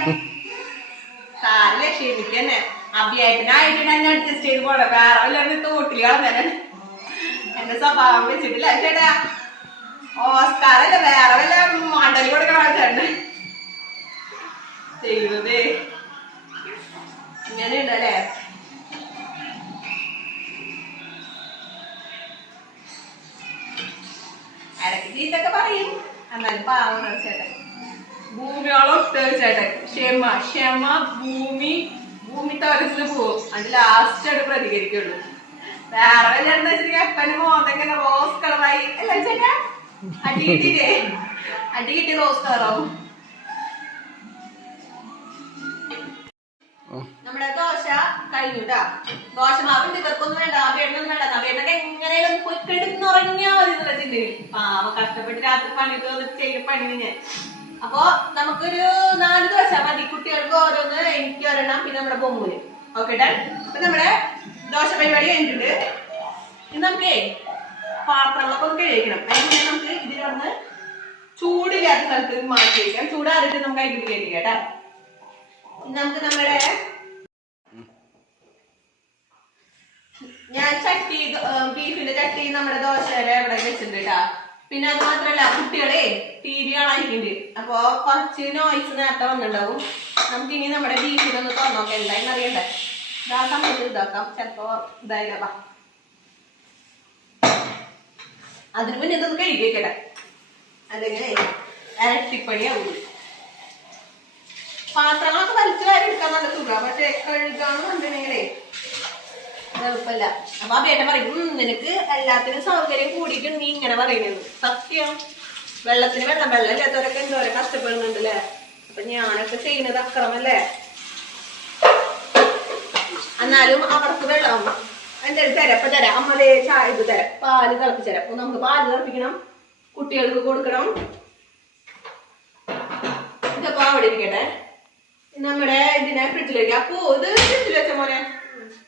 സാരല്ലേ, ക്ഷമിക്കന്നെ. അബിയായിട്ടിനായിട്ട് ഞാൻ അഡ്ജസ്റ്റ് ചെയ്ത് പോടാ. വേറെ വല്ല തോട്ടിൽ കളഞ്ഞാൽ എന്റെ സ്വഭാവം വെച്ചിട്ടില്ല ചേട്ടാ. ഓസ്കാരല്ലേ വേറെ വല്ല മണ്ടൽ കൊടുക്കണ ചേട്ടൻ. ചെയ്യുന്നതേ ഇങ്ങനെയുണ്ടല്ലേ. ഇടയ്ക്ക് ചീത്തൊക്കെ പറയും. എന്നാലും പാവണ ചേട്ടൻ. ഭൂമിയോളൊട്ട് ചേട്ടൻ. ക്ഷമ ഭൂമി തുരന്ന് പോവും. അത് ലാസ്റ്റ് ആയിട്ട് പ്രതികരിക്കുള്ളൂ. വേറെ വല്ലാന്ന് വെച്ചിട്ടുണ്ടെങ്കിൽ എപ്പനും മോന്തങ്ങനെ റോസ് കളറായി അല്ല ചേട്ടാ. അടി കിട്ടി റോസ് കളറാവും. നമ്മുടെ ദോശ കഴിഞ്ഞുട്ടാ. ദോശമാവിന്റെ ഇവർക്കൊന്നും വേണ്ട. അബിയേട്ടനൊന്നും വേണ്ട. അബിയേട്ടനൊക്കെ എങ്ങനെയും പോയി കിടന്നുറങ്ങിയാ മതി എന്നുള്ള ചിന്തയിൽ പാവ കഷ്ടപ്പെട്ട് രാത്രി പണി ചെയ്ത പണി ഞാൻ. അപ്പൊ നമുക്കൊരു 4 ദോശ മതി. കുട്ടികൾക്ക് ഓരോന്ന്, എനിക്ക് ഒരെണ്ണം, പിന്നെ നമ്മുടെ പൊമ്മൂര്. Okay done. അപ്പൊ നമ്മുടെ ദോശ പരിപാടി കഴിഞ്ഞിട്ടുണ്ട്. ഇനി നമുക്കേ പാത്രങ്ങളൊക്കെ ഒന്ന് കഴിക്കണം. അതിന് നമുക്ക് ഇതിലൊന്ന് ചൂടില്ലാത്ത സ്ഥലത്ത് മാറ്റി വയ്ക്കാം. ചൂടാറിട്ട് നമുക്ക് അതിൽ കയറ്റി കേട്ടാ. നമുക്ക് നമ്മുടെ ഞാൻ ചട്ടി ബീഫിന്റെ ചട്ടി നമ്മുടെ ദോശയുടെ ഇവിടെ വെച്ചിട്ടുണ്ട് കേട്ടാ. പിന്നെ അത് മാത്രല്ല കുട്ടികളെ TV കാണാനിരിക്കുന്നുണ്ട്. അപ്പൊ കുറച്ച് നോയ്സ് നേരത്തെ വന്നിട്ടുണ്ടാവും. നമുക്ക് ഇനി നമ്മുടെ ബീഫിനൊന്ന് തുറന്നോക്കാം. എന്തായാലും അറിയണ്ടേ. ആ സമയത്ത് ഇതാക്കാം. ചിലപ്പോ ഇതായില്ല. അതിന് മുന്നേ ഇതൊന്ന് കഴുകി വെക്കട്ടെ. അല്ലെങ്കിൽ ഇരട്ടിപ്പണിയാവും. പാത്രങ്ങളൊക്കെ വലിച്ചു കാര്യം എടുക്കാൻ നല്ല സുഖമാണ്. പക്ഷെ കഴുകാന്ന് പറഞ്ഞിട്ടുണ്ടെങ്കിലേ എളുപ്പല്ല. അപ്പൊ ആ പേട്ടൻ പറയും നിനക്ക് എല്ലാത്തിനും സൗകര്യം കൂടിയിട്ട് നീ ഇങ്ങനെ പറയുന്നത്. സത്യം. വെള്ളത്തിന് വെള്ളം ഇല്ലാത്തവരൊക്കെ എന്തോരം കഷ്ടപ്പെടുന്നുണ്ടല്ലേ. അപ്പൊ ഞാനൊക്കെ ചെയ്യുന്നത് അക്രമല്ലേ. എന്നാലും അവർക്ക് വെള്ളം എന്തായാലും തരാം. അപ്പൊ തരാം. അമ്മതേ ചായ ഇത് തരാം. പാല് തിളപ്പിച്ചരാം. അപ്പൊ നമുക്ക് പാല് തിളപ്പിക്കണം. കുട്ടികൾക്ക് കൊടുക്കണം. ഇതൊക്കെ അവിടെ ഇരിക്കട്ടെ. നമ്മുടെ ഇതിനെ ഫ്രിഡ്ജിലേക്ക്. അപ്പോ ഇത് ഫ്രിഡ്ജിൽ വെച്ച പോലെ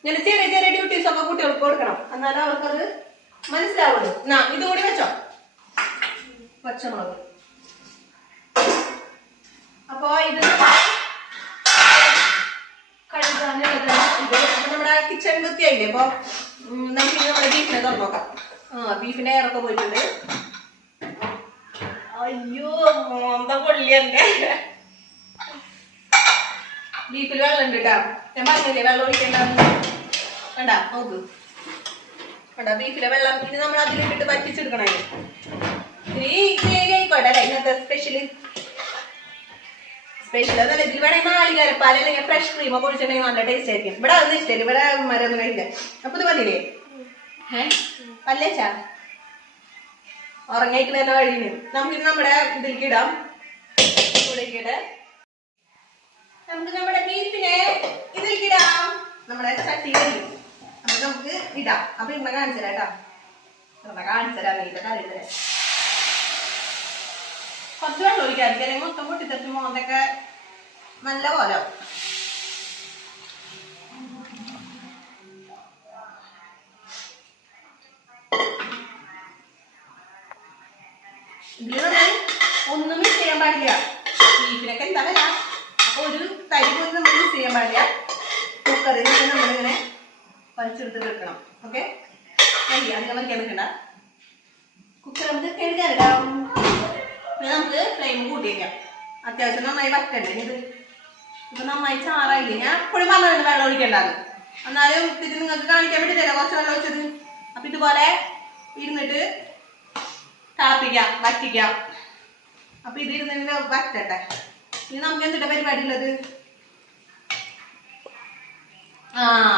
ഇങ്ങനെ ചെറിയ ഡ്യൂട്ടീസ് ഒക്കെ കുട്ടികൾക്ക് കൊടുക്കണം. എന്നാലും അവർക്കത് മനസ്സിലാവുള്ളൂ. എന്നാ ഇതുകൂടി വെച്ചോ. പച്ചമുളക്. അപ്പൊ ഇത് കഴുകാനുള്ളത് ഇത് നമ്മുടെ കിച്ചൺ വൃത്തിയായില്ലേ. അപ്പൊ നമുക്ക് നമ്മുടെ ബീഫിനെ തുറന്നു നോക്കാം. ബീഫിന്റെ എയറൊക്കെ പോയിട്ടുണ്ട്. അയ്യോ മോന്ത പൊള്ളിയല്ലേ. ബീഫിൽ വെള്ളം ഉണ്ട് കേട്ടാ. ഞാൻ പറഞ്ഞില്ലേ വെള്ളം ഒഴിക്കണ്ടെന്ന്. വേണ്ട നോക്ക് വേണ്ട ബീഫിലെ വെള്ളം. ഇത് നമ്മൾ അതിലിട്ടിട്ട് വറ്റിച്ചെടുക്കണേ. ഈ ഗ്രേവി ആയിക്കോട്ടെ അല്ലേ ഇന്നത്തെ സ്പെഷ്യൽ അതല്ല. ഇതിൽ വേണമെങ്കിൽ നാളികേരപ്പാൽ അല്ലെങ്കിൽ ഫ്രഷ് ക്രീം ഒക്കെ ഒഴിച്ചിട്ടുണ്ടെങ്കിൽ നല്ല ടേസ്റ്റ് ആയിരിക്കും. ഇവിടെ അതൊന്നും ഇഷ്ടമില്ല. ഇവിടെ മരൊന്നും കഴിക്കില്ല. അപ്പൊ ഇത് മതിയില്ലേ? പല്ലേച്ചാ ഉറങ്ങായിട്ട് വരുന്ന വഴിന് നമുക്കിത് നമ്മുടെ ഇതിലേക്ക് ഇടാം. കൂടെയൊക്കെ നമുക്ക് നമ്മുടെ ബീഫിനെ ഇതിലേക്ക് ഇടാം. നമ്മുടെ ചട്ടി കഴിയും. അപ്പൊ നമുക്ക് ഇടാം. അപ്പൊ ഇമ്മ കാണിച്ചു തരാം കേട്ടോ. കാണിച്ചു തരാം. കാര്യം തരാം. കുറച്ച് വെള്ളം ഒഴിക്കാതിരിക്കും അല്ലെങ്കിൽ മൊത്തം പൊട്ടിത്തെറിച്ച് മോന്തൊക്കെ നല്ല പോലെ. ഇതിൽ ഒന്നും മിക്സ് ചെയ്യാൻ പാടില്ല. ബീഫിനൊക്കെ എന്താ വില. അപ്പൊ ഒരു തരി പോലും നമ്മൾ മിക്സ് ചെയ്യാൻ പാടില്ല. കുക്കറിൽ നിന്ന് നമ്മളിങ്ങനെ വലിച്ചെടുത്ത് വെക്കണം. ഓക്കെ അധികം വയ്ക്കാൻ നിൽക്കണ്ട. കുക്കർ നമുക്ക് കഴുകാനിടാം. നമുക്ക് ഫ്ലെയിം കൂട്ടിയേക്കാം. അത്യാവശ്യം നന്നായി വറ്റണ്ടേ. ഇത് ഇപ്പൊ നന്നായി ചാറായില്ലേ. ഞാൻ എപ്പോഴും പറഞ്ഞിട്ടുണ്ട് വെള്ളം ഒഴിക്കണ്ടാന്ന്. എന്നാലും ഇത് നിങ്ങൾക്ക് കാണിക്കാൻ വേണ്ടിയിട്ടല്ല കുറച്ച് വെള്ളം ഒഴിച്ചത്. അപ്പൊ ഇതുപോലെ ഇരുന്നിട്ട് തിളപ്പിക്കാം, വറ്റിക്കാം. അപ്പൊ ഇത് ഇരുന്ന് വറ്റട്ടെ. ഇനി നമുക്ക് എന്തിട്ട പരിപാടി ഉള്ളത്?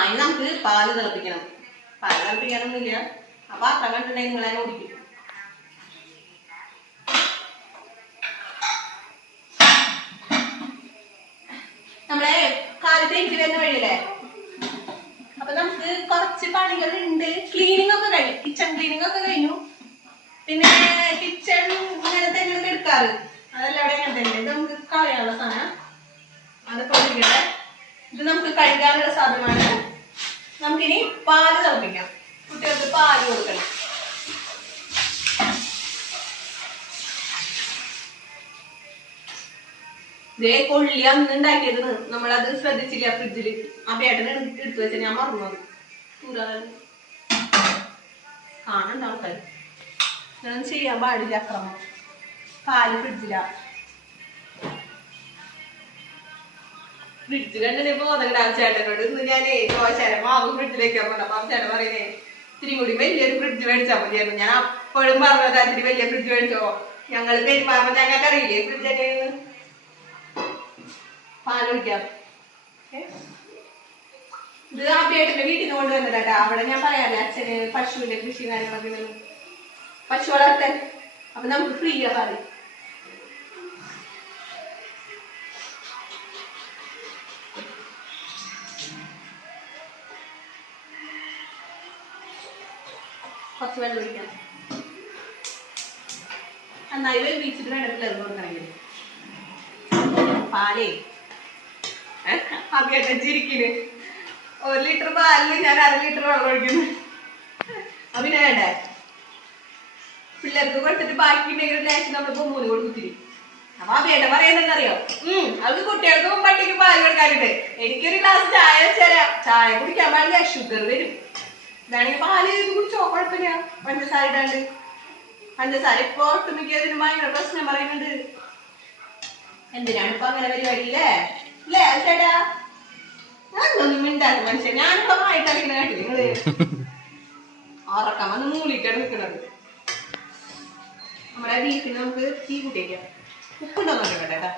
ഇനി നമുക്ക് പാല് തിളപ്പിക്കണം. പാല് തിളപ്പിക്കാനൊന്നുമില്ല. അപ്പൊ പാത്രം കണ്ടിട്ടുണ്ടെങ്കിൽ നിങ്ങളെ ഓടിക്കും. നമ്മളെ കാലത്ത് എനിക്ക് വരുന്ന വഴിയല്ലേ. അപ്പൊ നമുക്ക് കുറച്ച് പണികൾ ഉണ്ട്. ക്ലീനിങ് ഒക്കെ കഴിഞ്ഞു. കിച്ചൺ ക്ലീനിങ് ഒക്കെ കഴിഞ്ഞു. പിന്നെ കിച്ചൺ ഇങ്ങനെ തന്നെ എടുക്കാറ്. അതെല്ലാം അവിടെ അങ്ങനെ തന്നെ. ഇത് നമുക്ക് കളയാനുള്ള സാധനം. അതൊക്കെ ഒഴിക്കട്ടെ. ഇത് നമുക്ക് കഴുകാനുള്ള സാധനമാണ്. നമുക്കിനി പാല് തിളപ്പിക്കാം. കുട്ടികൾക്ക് പാല് കൊടുക്കണം. ഇതേ കൊള്ളി അന്ന് ഉണ്ടാക്കിയത് നമ്മളത് ശ്രദ്ധിച്ചില്ല. ഫ്രിഡ്ജില് ആ പേട്ടന് എടുത്തു വെച്ചാൽ ഞാൻ മറന്നത്. കാണണ്ട ആൾക്കാർ. ഞാൻ ചെയ്യാൻ പാടില്ല അക്രമം. പാല് ഫ്രിഡ്ജിലാ. ഫ്രിഡ്ജ് കണ്ടിട്ട് ബോധം ചേട്ടനോട് ഇന്ന് ഞാനേ ദോശരം മാവ് ഫ്രിഡ്ജിലേക്ക് പോകണം. അപ്പൊ ചേട്ടൻ പറയുന്നേ ഇത്തിരി കൂടി വലിയൊരു ഫ്രിഡ്ജ് മേടിച്ചാൽ മതിയായിരുന്നു. ഞാൻ അപ്പോഴും പറഞ്ഞത് ഇത്തിരി വലിയ ഫ്രിഡ്ജ് മേടിച്ചോ. ഞങ്ങൾ പെരുമാറുമ്പോ ഞങ്ങൾക്ക് അറിയില്ലേ ഫ്രിഡ്ജ് തന്നെയാണ്. പാലൊഴിക്കാം. ഇത് ആദ്യമായിട്ട് വീട്ടിൽ നിന്ന് കൊണ്ടുവന്നതാ. അവിടെ ഞാൻ പറയാല്ലേ അച്ഛന് പശുവിന്റെ കൃഷി കാര്യങ്ങളൊക്കെ പശു വളർത്താൻ. അപ്പൊ നമുക്ക് ഫ്രീയാ പാല്. കുറച്ച് വെള്ളം ഒഴിക്കാം. നന്നായി വേവിച്ചിട്ട് വേണ്ടത്തില്ല അത് കൊടുക്കണമെങ്കിൽ. പാലേ ആദ്യമായിട്ട് ചിരിക്കിന്. 1 ലിറ്റർ പാലിന് ഞാൻ 1/2 ലിറ്റർ വെള്ളം ഒഴിക്കുന്നു. പിന്നെ വേണ്ടേ പിള്ളേർക്ക് കൊടുത്തിട്ട് ബാക്കി ഉണ്ടെങ്കിൽ ലേശം നമ്മൾ പൊമ്മൂന് കൊടുത്തിരി. അപ്പൊ ആ വേണ്ട പറയുന്നറിയോ അവർക്ക് കുട്ടികൾക്കും പട്ടിക്ക് പാല് കൊടുക്കാനുണ്ട്. എനിക്കൊരു ഗ്ലാസ് ചായ വെച്ചരാം. ചായ കുടിക്കാൻ പാടില്ല, ഷുഗർ വരും. ഇതാണെങ്കിൽ പാല് കുടിച്ചോ കുഴപ്പമില്ല. പഞ്ചസാര ഇടാണ്ട്. പഞ്ചസാര ഇപ്പൊ ഒട്ടുമിക്കതിന് ഭയങ്കര പ്രശ്നം പറയുന്നുണ്ട്. എന്തിനാണ് ഇപ്പൊ അങ്ങനെ പരിപാടിയില്ലേ ഇല്ലേ ചേട്ടാ? ഞാനൊന്നും മിണ്ടാക്കും മനുഷ്യൻ. ഞാനിപ്പോ ആയിട്ടറിയുന്ന കേട്ടില്ല നിങ്ങള്. ഉറക്കം വന്ന് മൂളിയിട്ടാണ് നിൽക്കുന്നത്. നമ്മുടെ ബീഫിന് നമുക്ക് തീ കൂട്ടിയേക്കാം. ഉപ്പുണ്ടോ നോക്കട്ടെ കേട്ടാ.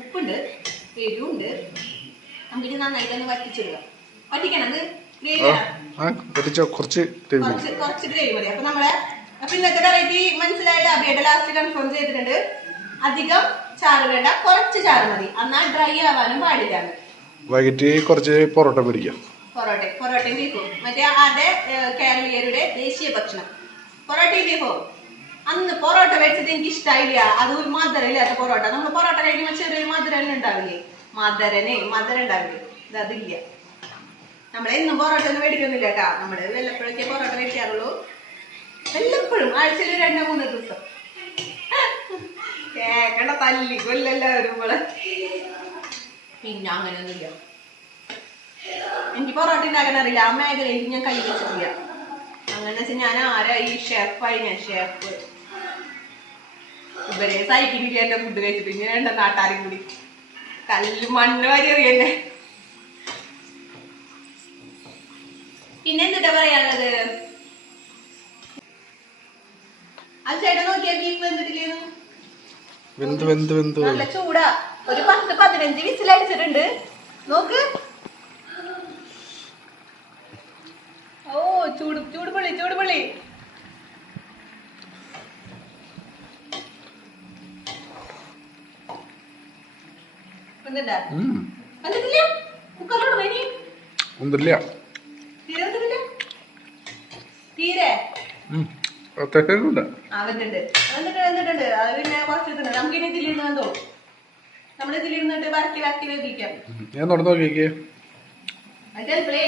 ഉപ്പുണ്ട്, എരിവുണ്ട്. നമുക്കിത് നന്നായിട്ടൊന്ന് വറ്റിച്ചിടുക. വറ്റിക്കണം. അത് കുറച്ച് ഗ്രേവി മതി. അപ്പൊ നമ്മളെ അപ്പൊ ഇന്നത്തെ വെറൈറ്റി മനസ്സിലായിട്ട് അബിയുടെ ലാസ്റ്റ് കൺഫേം ചെയ്തിട്ടുണ്ട്. അധികം ചാറ് വേണ്ട, കുറച്ച് ചാറ് മതി. എന്നാൽ ഡ്രൈ ആവാനും പാടില്ല. വൈകിട്ട് കുറച്ച് പൊറോട്ട പിടിക്കാം. പൊറോട്ടയും ബീഫും മറ്റേ ആരുടെ കേരളീയരുടെ ദേശീയ ഭക്ഷണം പൊറോട്ടയും ബീഫും. അന്ന് പൊറോട്ട വെച്ചിട്ട് എനിക്ക് ഇഷ്ടമായില്ല. അത് ഒരു മധുരം ഇല്ലാത്ത പൊറോട്ട. നമ്മൾ പൊറോട്ട കഴിക്കുമ്പോൾ ചെറിയൊരു മധുരം ഉണ്ടാവില്ലേ? മധുരം ഉണ്ടാവില്ലേ? ഇത് അതില്ല. നമ്മളെന്നും പൊറോട്ട ഒന്നും മേടിക്കൊന്നുമില്ല കേട്ടാ. നമ്മള് വല്ലപ്പോഴൊക്കെ പൊറോട്ട മേടിക്കാറുള്ളൂ. വല്ലപ്പോഴും ആഴ്ചയിൽ 2-3 ദിവസം. കേക്കണ്ട തല്ലി കൊല്ലെല്ലാവരും നമ്മളെ. പിന്നെ അങ്ങനെയൊന്നുമില്ല. എനിക്ക് പൊറോട്ട ഉണ്ടാക്കാൻ അറിയില്ല. ആ മേഖലയിൽ ഞാൻ കൈ വെച്ചിട്ടില്ല. അങ്ങനെ വെച്ചാൽ ഞാൻ ആരായി ഷെഫായി. ഞാൻ ഷെഫ് ഇവരെ സഹിക്കുന്നില്ല എന്റെ ഫുഡ് കഴിച്ചിട്ട്. ഇങ്ങനെ ഉണ്ട് നാട്ടാരും കൂടി കല്ല് മണ്ണ് വരി അറിയന്നെ. പിന്നെ എന്തിട്ടാ പറയാനുള്ളത്? അത് ചേട്ടൻ നോക്കിയാ ബീഫ് വെന്തിട്ടില്ലേന്നു. നല്ല ചൂടാ. ഒരു 10-15 വിസിലടിച്ചിട്ടുണ്ട്. നോക്ക്. ഓ ചൂടുപൊള്ളി. തീരെ വന്നിട്ടുണ്ട്. അത് പിന്നെ കുറച്ച് നമുക്ക് ഇനി ഇതിലിരുന്ന് എന്തോ നമ്മൾ ഇതിലിരുന്നിട്ട് വരക്കി വെക്കാം. അത് ചിലപ്പോഴേ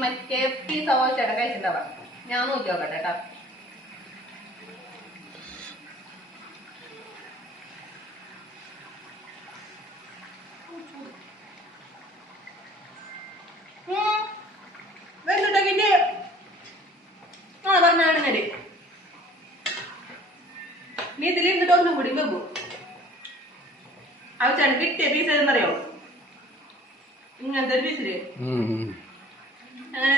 മറ്റേ പീസ ചേട്ടൻ കഴിച്ചിട്ടുണ്ടാവാം. ഞാൻ നോക്കി നോക്കട്ടെ കേട്ടോ. വെച്ചിട്ടെങ്കിൽ പറഞ്ഞാണെങ്കിൽ നീ ഇതിലിരുന്നിട്ട് ഒന്നും കൂടി വെക്കും. അത് ചേട്ടൻ കിട്ടിയ പീസ് ഏതെന്നറിയോ? ഇങ്ങനത്തെ ഒരു പീസില് അങ്ങനെ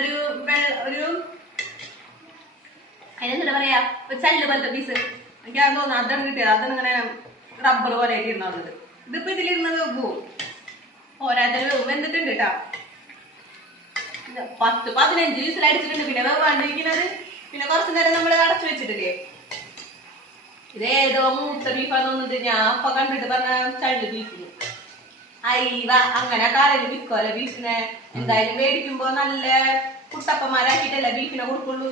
ഒരു അതിനെന്താ പറയാ, ഒരു ചല്ല് പോലത്തെ പീസ്. എനിക്ക് അത് തോന്നുന്നു അതാണ് കിട്ടിയത്. അതാണ് ഇങ്ങനെ റബ്ബർ പോലെ ആയിട്ട് ഇരുന്നത്. ഇതിപ്പോ ഇതിലിരുന്നത് വെക്കും. ഓരോരുത്തർ വെന്തിട്ടുണ്ട് കേട്ടാ. 10-15 വിസിലടിച്ചിട്ടുണ്ട്. പിന്നെ വേണ്ടിരിക്കുന്നത് പിന്നെ കുറച്ചു നേരം നമ്മൾ അടച്ചു വെച്ചിട്ടില്ലേ. ഇതേതോ മൂത്ത ബീഫാന്ന് തോന്നുന്നത്. ഞാൻ അപ്പൊ കണ്ടിട്ട് പറഞ്ഞ ചള്ളു ബീഫിന്. അയ്യ അങ്ങനെ കാര്യം വിൽക്കുമല്ലോ ബീഫിനെ. എന്തായാലും മേടിക്കുമ്പോ നല്ല കുട്ടപ്പന്മാരാക്കിട്ടല്ലേ ബീഫിനെ കൊടുക്കുള്ളൂ.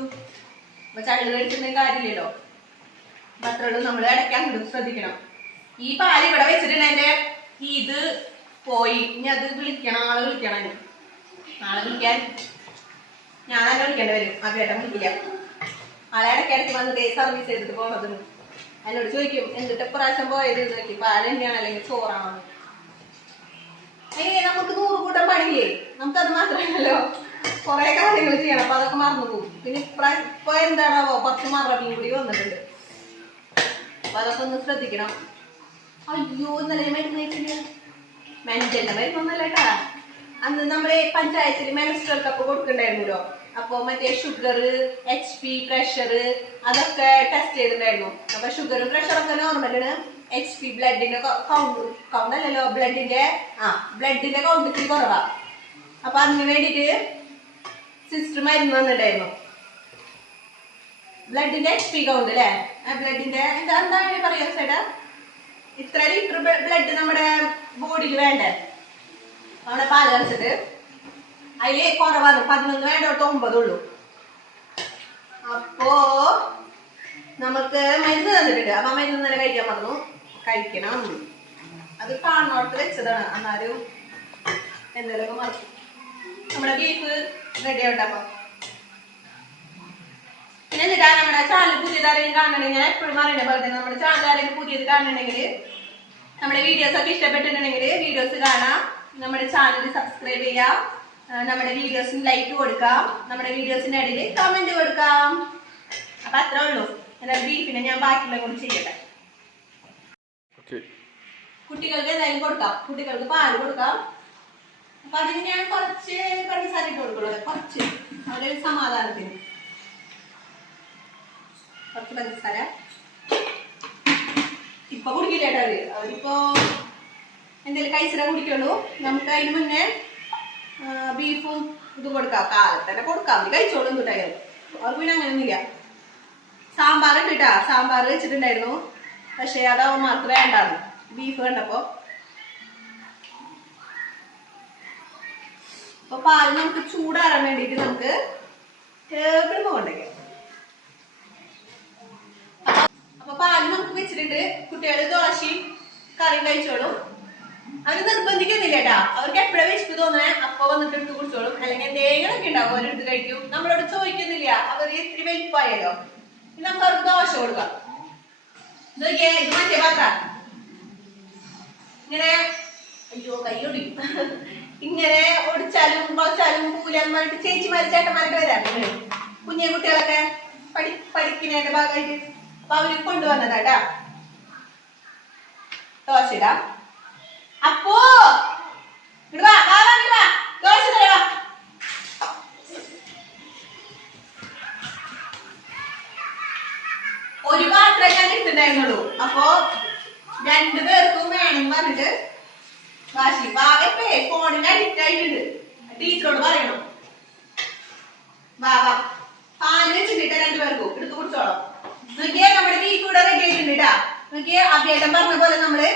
അപ്പൊ ചള്ളു മേടിച്ചിട്ടുണ്ടെങ്കിൽ കാര്യമില്ലല്ലോ. അത്രയുള്ളൂ. നമ്മൾ ഇടയ്ക്ക് അങ്ങോട്ട് ശ്രദ്ധിക്കണം. ഈ പാല് ഇവിടെ വെച്ചിട്ടുണ്ട്. എന്റെ ഇത് പോയി. ഇനി അത് വിളിക്കണം. ആളെ വിളിക്കണം. നാളെ വിളിക്കാൻ ഞാൻ തന്നെ വിളിക്കേണ്ടി വരും. ചേട്ടൻ വിളിക്കില്ല. ആളെ ഇടയ്ക്കിടയ്ക്ക് വന്നിട്ട് സർവീസ് ചെയ്തിട്ട് പോണതിന് എന്നോട് ചോദിക്കും എന്നിട്ട് പ്രാവശ്യം പോയത് നോക്കി പാല് തന്നെയാണ് അല്ലെങ്കിൽ ചോറാണോ. നമുക്ക് 100 കൂട്ടം പണിയില്ലേ. നമുക്കത് മാത്രമല്ലല്ലോ കുറെ കാര്യങ്ങൾ ചെയ്യണം. അപ്പൊ അതൊക്കെ മറന്നു പോകും. പിന്നെ ഇപ്പൊ എന്താണാവോ കുറച്ച് മറവിയും കൂടി വന്നിട്ടുണ്ട്. അപ്പൊ അതൊക്കെ ഒന്ന് ശ്രദ്ധിക്കണം. അയ്യോ ഇന്നലെ മരുന്ന് കഴിച്ചില്ല. മെൻറ്റലിന്റെ മരുന്നൊന്നല്ല കേട്ടാ. അന്ന് നമ്മുടെ പഞ്ചായത്തിൽ മെൻസ്ട്രൽ കപ്പ് കൊടുക്കണ്ടായിരുന്നല്ലോ. അപ്പൊ മറ്റേ ഷുഗർ, HP, പ്രഷർ അതൊക്കെ ടെസ്റ്റ് ചെയ്തിട്ടുണ്ടായിരുന്നു. അപ്പൊ ഷുഗറും പ്രഷറൊക്കെ നോർമലാണ്. HP ബ്ലഡിന്റെ കൗണ്ട് അല്ലല്ലോ, ബ്ലഡിന്റെ കൗണ്ട് ഇത്തിരി കുറവാ. അപ്പൊ അതിന് വേണ്ടിട്ട് സിസ്റ്റർ മരുന്ന് വന്നിട്ടായിരുന്നു. ബ്ലഡിന്റെ HP കൗണ്ട് അല്ലേ, ബ്ലഡിന്റെ എന്താ പറയാ ചേട്ടാ, ഇത്ര ലിറ്റർ ബ്ലഡ് നമ്മുടെ ബോഡിയിൽ വേണ്ടേ. നമ്മുടെ പാല് കളിച്ചിട്ട് അതില് കുറവാണ്. 11 വേണ്ടോട്ട് 9 ഉള്ളൂ. അപ്പോ നമുക്ക് മരുന്ന് തന്നിട്ടുണ്ട്. അപ്പൊ മരുന്ന് തന്നെ കഴിക്കാൻ പറഞ്ഞു. കഴിക്കണം. അത് കാണോട്ട് വെച്ചതാണ്. എന്നാലും എന്തെങ്കിലും മറക്കും. നമ്മുടെ ബീഫ് റെഡി ആവട്ടെ. പിന്നെ എന്നിട്ടാ നമ്മുടെ ചാനൽ പുതിയതാരെയും കാണണമെങ്കിൽ, ഞാൻ എപ്പോഴും അറിയുന്ന പോലെ തന്നെ നമ്മുടെ ചാനൽ ആരെങ്കിലും പുതിയത് കാണണമെങ്കിൽ, നമ്മുടെ വീഡിയോസ് ഒക്കെ ഇഷ്ടപ്പെട്ടിട്ടുണ്ടെങ്കിൽ വീഡിയോസ് കാണാം. നമ്മുടെ ചാനൽ സബ്സ്ക്രൈബ് ചെയ്യാം. നമ്മുടെ വീഡിയോസിന് ലൈക്ക് കൊടുക്കാം. നമ്മുടെ വീഡിയോസിന്റെ ഇടയിൽ കമന്റ് കൊടുക്കാം. അപ്പൊ അത്രേ ഉള്ളൂ. എന്തായാലും ബീഫിനെ ഞാൻ ബാക്കിയുള്ള കൂടി ചെയ്യട്ടെ. കുട്ടികൾക്ക് എന്തായാലും കൊടുക്കാം. കുട്ടികൾക്ക് പാല് കൊടുക്കാം. അപ്പൊ അതിന് ഞാൻ കുറച്ച് പഞ്ചസാര ഇട്ട് കൊടുക്കുള്ളൂ. കുറച്ച് അവരുടെ ഒരു സമാധാനത്തിന് കുറച്ച് പഞ്ചസാര. ഇപ്പൊ കുടിക്കില്ല കേട്ടോ അവര്. അവരിപ്പോ എന്തെങ്കിലും കഴിച്ചിട്ടേ കുടിക്കുള്ളൂ. നമുക്ക് അതിന് മുന്നേ ബീഫും ഇതും കൊടുക്കാം. കാലത്ത് തന്നെ കൊടുക്കാം. കഴിച്ചോളും കിട്ടായാലും. അവർക്ക് പിന്നെ അങ്ങനെയൊന്നുമില്ല. സാമ്പാർ ഉണ്ട് കേട്ടാ. സാമ്പാർ വെച്ചിട്ടുണ്ടായിരുന്നു. പക്ഷെ അത് അവന്മാർക്ക് വേണ്ടാന്ന് ബീഫ് കണ്ടപ്പോ. അപ്പൊ പാല് നമുക്ക് ചൂടാറാൻ വേണ്ടിട്ട് നമുക്ക് ടേബിൾ കൊണ്ടേക്കാം. അപ്പൊ പാല് നമുക്ക് വെച്ചിട്ടുണ്ട്. കുട്ടികൾ ദോശയും കറിയും കഴിച്ചോളും. അവര് നിർബന്ധിക്കുന്നില്ല കേട്ടാ. അവർക്ക് എപ്പോഴും വിശപ്പ് തോന്നണേ അപ്പൊ വന്നിട്ട് എടുത്ത് കുടിച്ചോളും. അല്ലെങ്കിൽ എന്തെങ്കിലുമൊക്കെ ഉണ്ടാവും അവരെടുത്ത് കഴിക്കും. നമ്മളോട് ചോദിക്കുന്നില്ല. അവർ ഇത്തിരി വലിപ്പായല്ലോ. നമുക്ക് അവർക്ക് ദോശ കൊടുക്കാം. ഇത് മറ്റേ പാത്ര ഇങ്ങനെ അയ്യോ കൈയൊടി ഇങ്ങനെ ഒടിച്ചാലും മുളച്ചാലും പൂലമ്മായിട്ട് ചേച്ചിമാര് ചേട്ടന്മാരൊക്കെ വരാറുണ്ട് കുഞ്ഞെ കുട്ടികളൊക്കെ പഠിക്കുന്നതിന്റെ ഭാഗമായിട്ട് അപ്പൊ അവര് കൊണ്ടുവന്നതാട്ടാ ദോശ ഇടാം അപ്പോ ഇങ്ങട് വാ, വാ, വാ, ഇങ്ങട് വാ. ദോശ തരാം, വാ. ഒരു പാത്രം ഞാൻ എടുത്തിട്ടുണ്ടായിരുന്നുള്ളൂ അപ്പൊ 2 പേർക്കും വേണം പറഞ്ഞിട്ട് വാശി വാവപ്പേ ഫോണിന് അഡിക്റ്റ് ആയിട്ടുണ്ട് ടീച്ചറോട് പറയണം വാ വാ പാല് വെച്ചിട്ട് 2 പേർക്കും എടുത്ത് കുടിച്ചോളാം നോക്കിയേ നമ്മുടെ ബീഫ് കൂടെ റെഡി ആയിട്ടുണ്ട് കേട്ടാ നോക്കിയേ അഭിയേട്ടൻ പറഞ്ഞ പോലെ നമ്മള്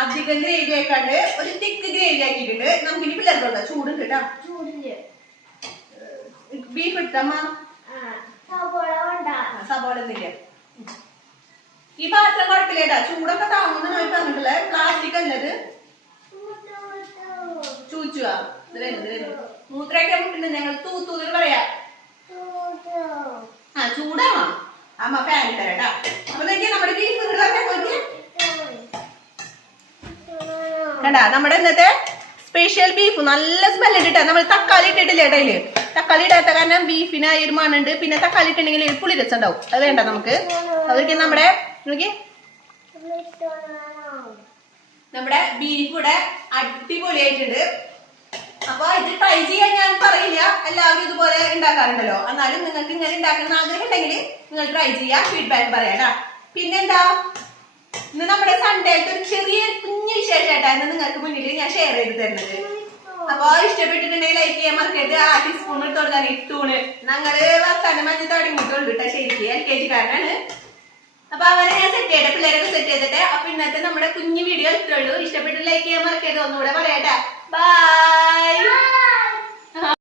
അധികം ഗ്രേവി ആക്കാണ്ട് ഒരു തിക്ക് ഗ്രേവി ആക്കിയിട്ടുണ്ട് നമുക്ക് ഇനി പിള്ളേർക്കുണ്ടോ ചൂടുണ്ട് കേട്ടാ ബീഫ് എടുത്തമ്മ സബോള എന്തില്ല ഈ പാത്രം കുഴപ്പമില്ലേട്ടാ ചൂടൊക്കെ താങ്ങുന്ന നോക്കി പറഞ്ഞിട്ടുള്ള പ്ലാസ്റ്റിക് അല്ലത് ചൂച്ചുവാ ഇത് വരുന്നത് മൂത്രയൊക്കെ മുട്ടുണ്ട് ഞങ്ങൾ തൂത്തൂന്ന് പറയാ ആ ചൂടാണോ അമ്മ ഫാൻ തരാട്ടാ അപ്പൊ നോക്കിയാ നമ്മുടെ ബീഫ് കണ്ടാ നമ്മുടെ ഇന്നത്തെ സ്പെഷ്യൽ ബീഫ് നല്ല സ്മെല്ല് ഇട്ടിട്ടാ നമ്മൾ തക്കാളി ഇട്ടിട്ടില്ല ഇടയില് തക്കാളി ഇടാത്ത കാരണം ബീഫിന് ഒരു മണുണ്ട് പിന്നെ തക്കാളി ഇട്ടുണ്ടെങ്കിൽ പുളി രസം ഉണ്ടാവും അത് വേണ്ട നമുക്ക് അതൊക്കെ നമ്മുടെ നോക്കി നമ്മുടെ ബീഫ് ഇവിടെ അടിപൊളിയായിട്ടുണ്ട് അപ്പൊ ഇത് ട്രൈ ചെയ്യാൻ ഞാൻ പറയില്ല എല്ലാവരും ഇതുപോലെ ഉണ്ടാക്കാറുണ്ടല്ലോ എന്നാലും നിങ്ങൾക്ക് ഇങ്ങനെ ഉണ്ടാക്കുന്ന ആഗ്രഹം ഉണ്ടെങ്കിൽ നിങ്ങൾ ട്രൈ ചെയ്യാം ഫീഡ്ബാക്ക് പറയാം പിന്നെന്താ ഇന്ന് നമ്മുടെ സൺഡേയിലത്തെ ഒരു ചെറിയ കുഞ്ഞു വിശേഷമായിട്ടാണ് നിങ്ങൾക്ക് മുന്നിൽ ഞാൻ ഷെയർ ചെയ്ത് തരുന്നത് അപ്പൊ ഇഷ്ടപ്പെട്ടിട്ടുണ്ടെങ്കിൽ ലൈക്ക് ചെയ്യാൻ മറക്കരുത് ആ ടീസ്പൂൺ എടുത്ത് കൊടുക്കാൻ ഇട്ടൂണ് ഞങ്ങള് വർത്താനം മഞ്ഞ് തുടങ്ങിയിട്ടുള്ളൂ കേട്ടോ ശരിക്കും LKG കാരനാണ് അപ്പൊ അവരെ ഞാൻ സെറ്റ് ചെയ്യട്ടെ പിള്ളേരൊക്കെ സെറ്റ് ചെയ്തിട്ട് അപ്പൊ ഇന്നത്തെ നമ്മുടെ കുഞ്ഞു വീഡിയോ ഇത്രേ ഉള്ളൂ ഇഷ്ടപ്പെട്ട് ലൈക്ക് ചെയ്യാൻ മറക്കരുത് ഒന്നുകൂടെ പറയാട്ടാ ബൈ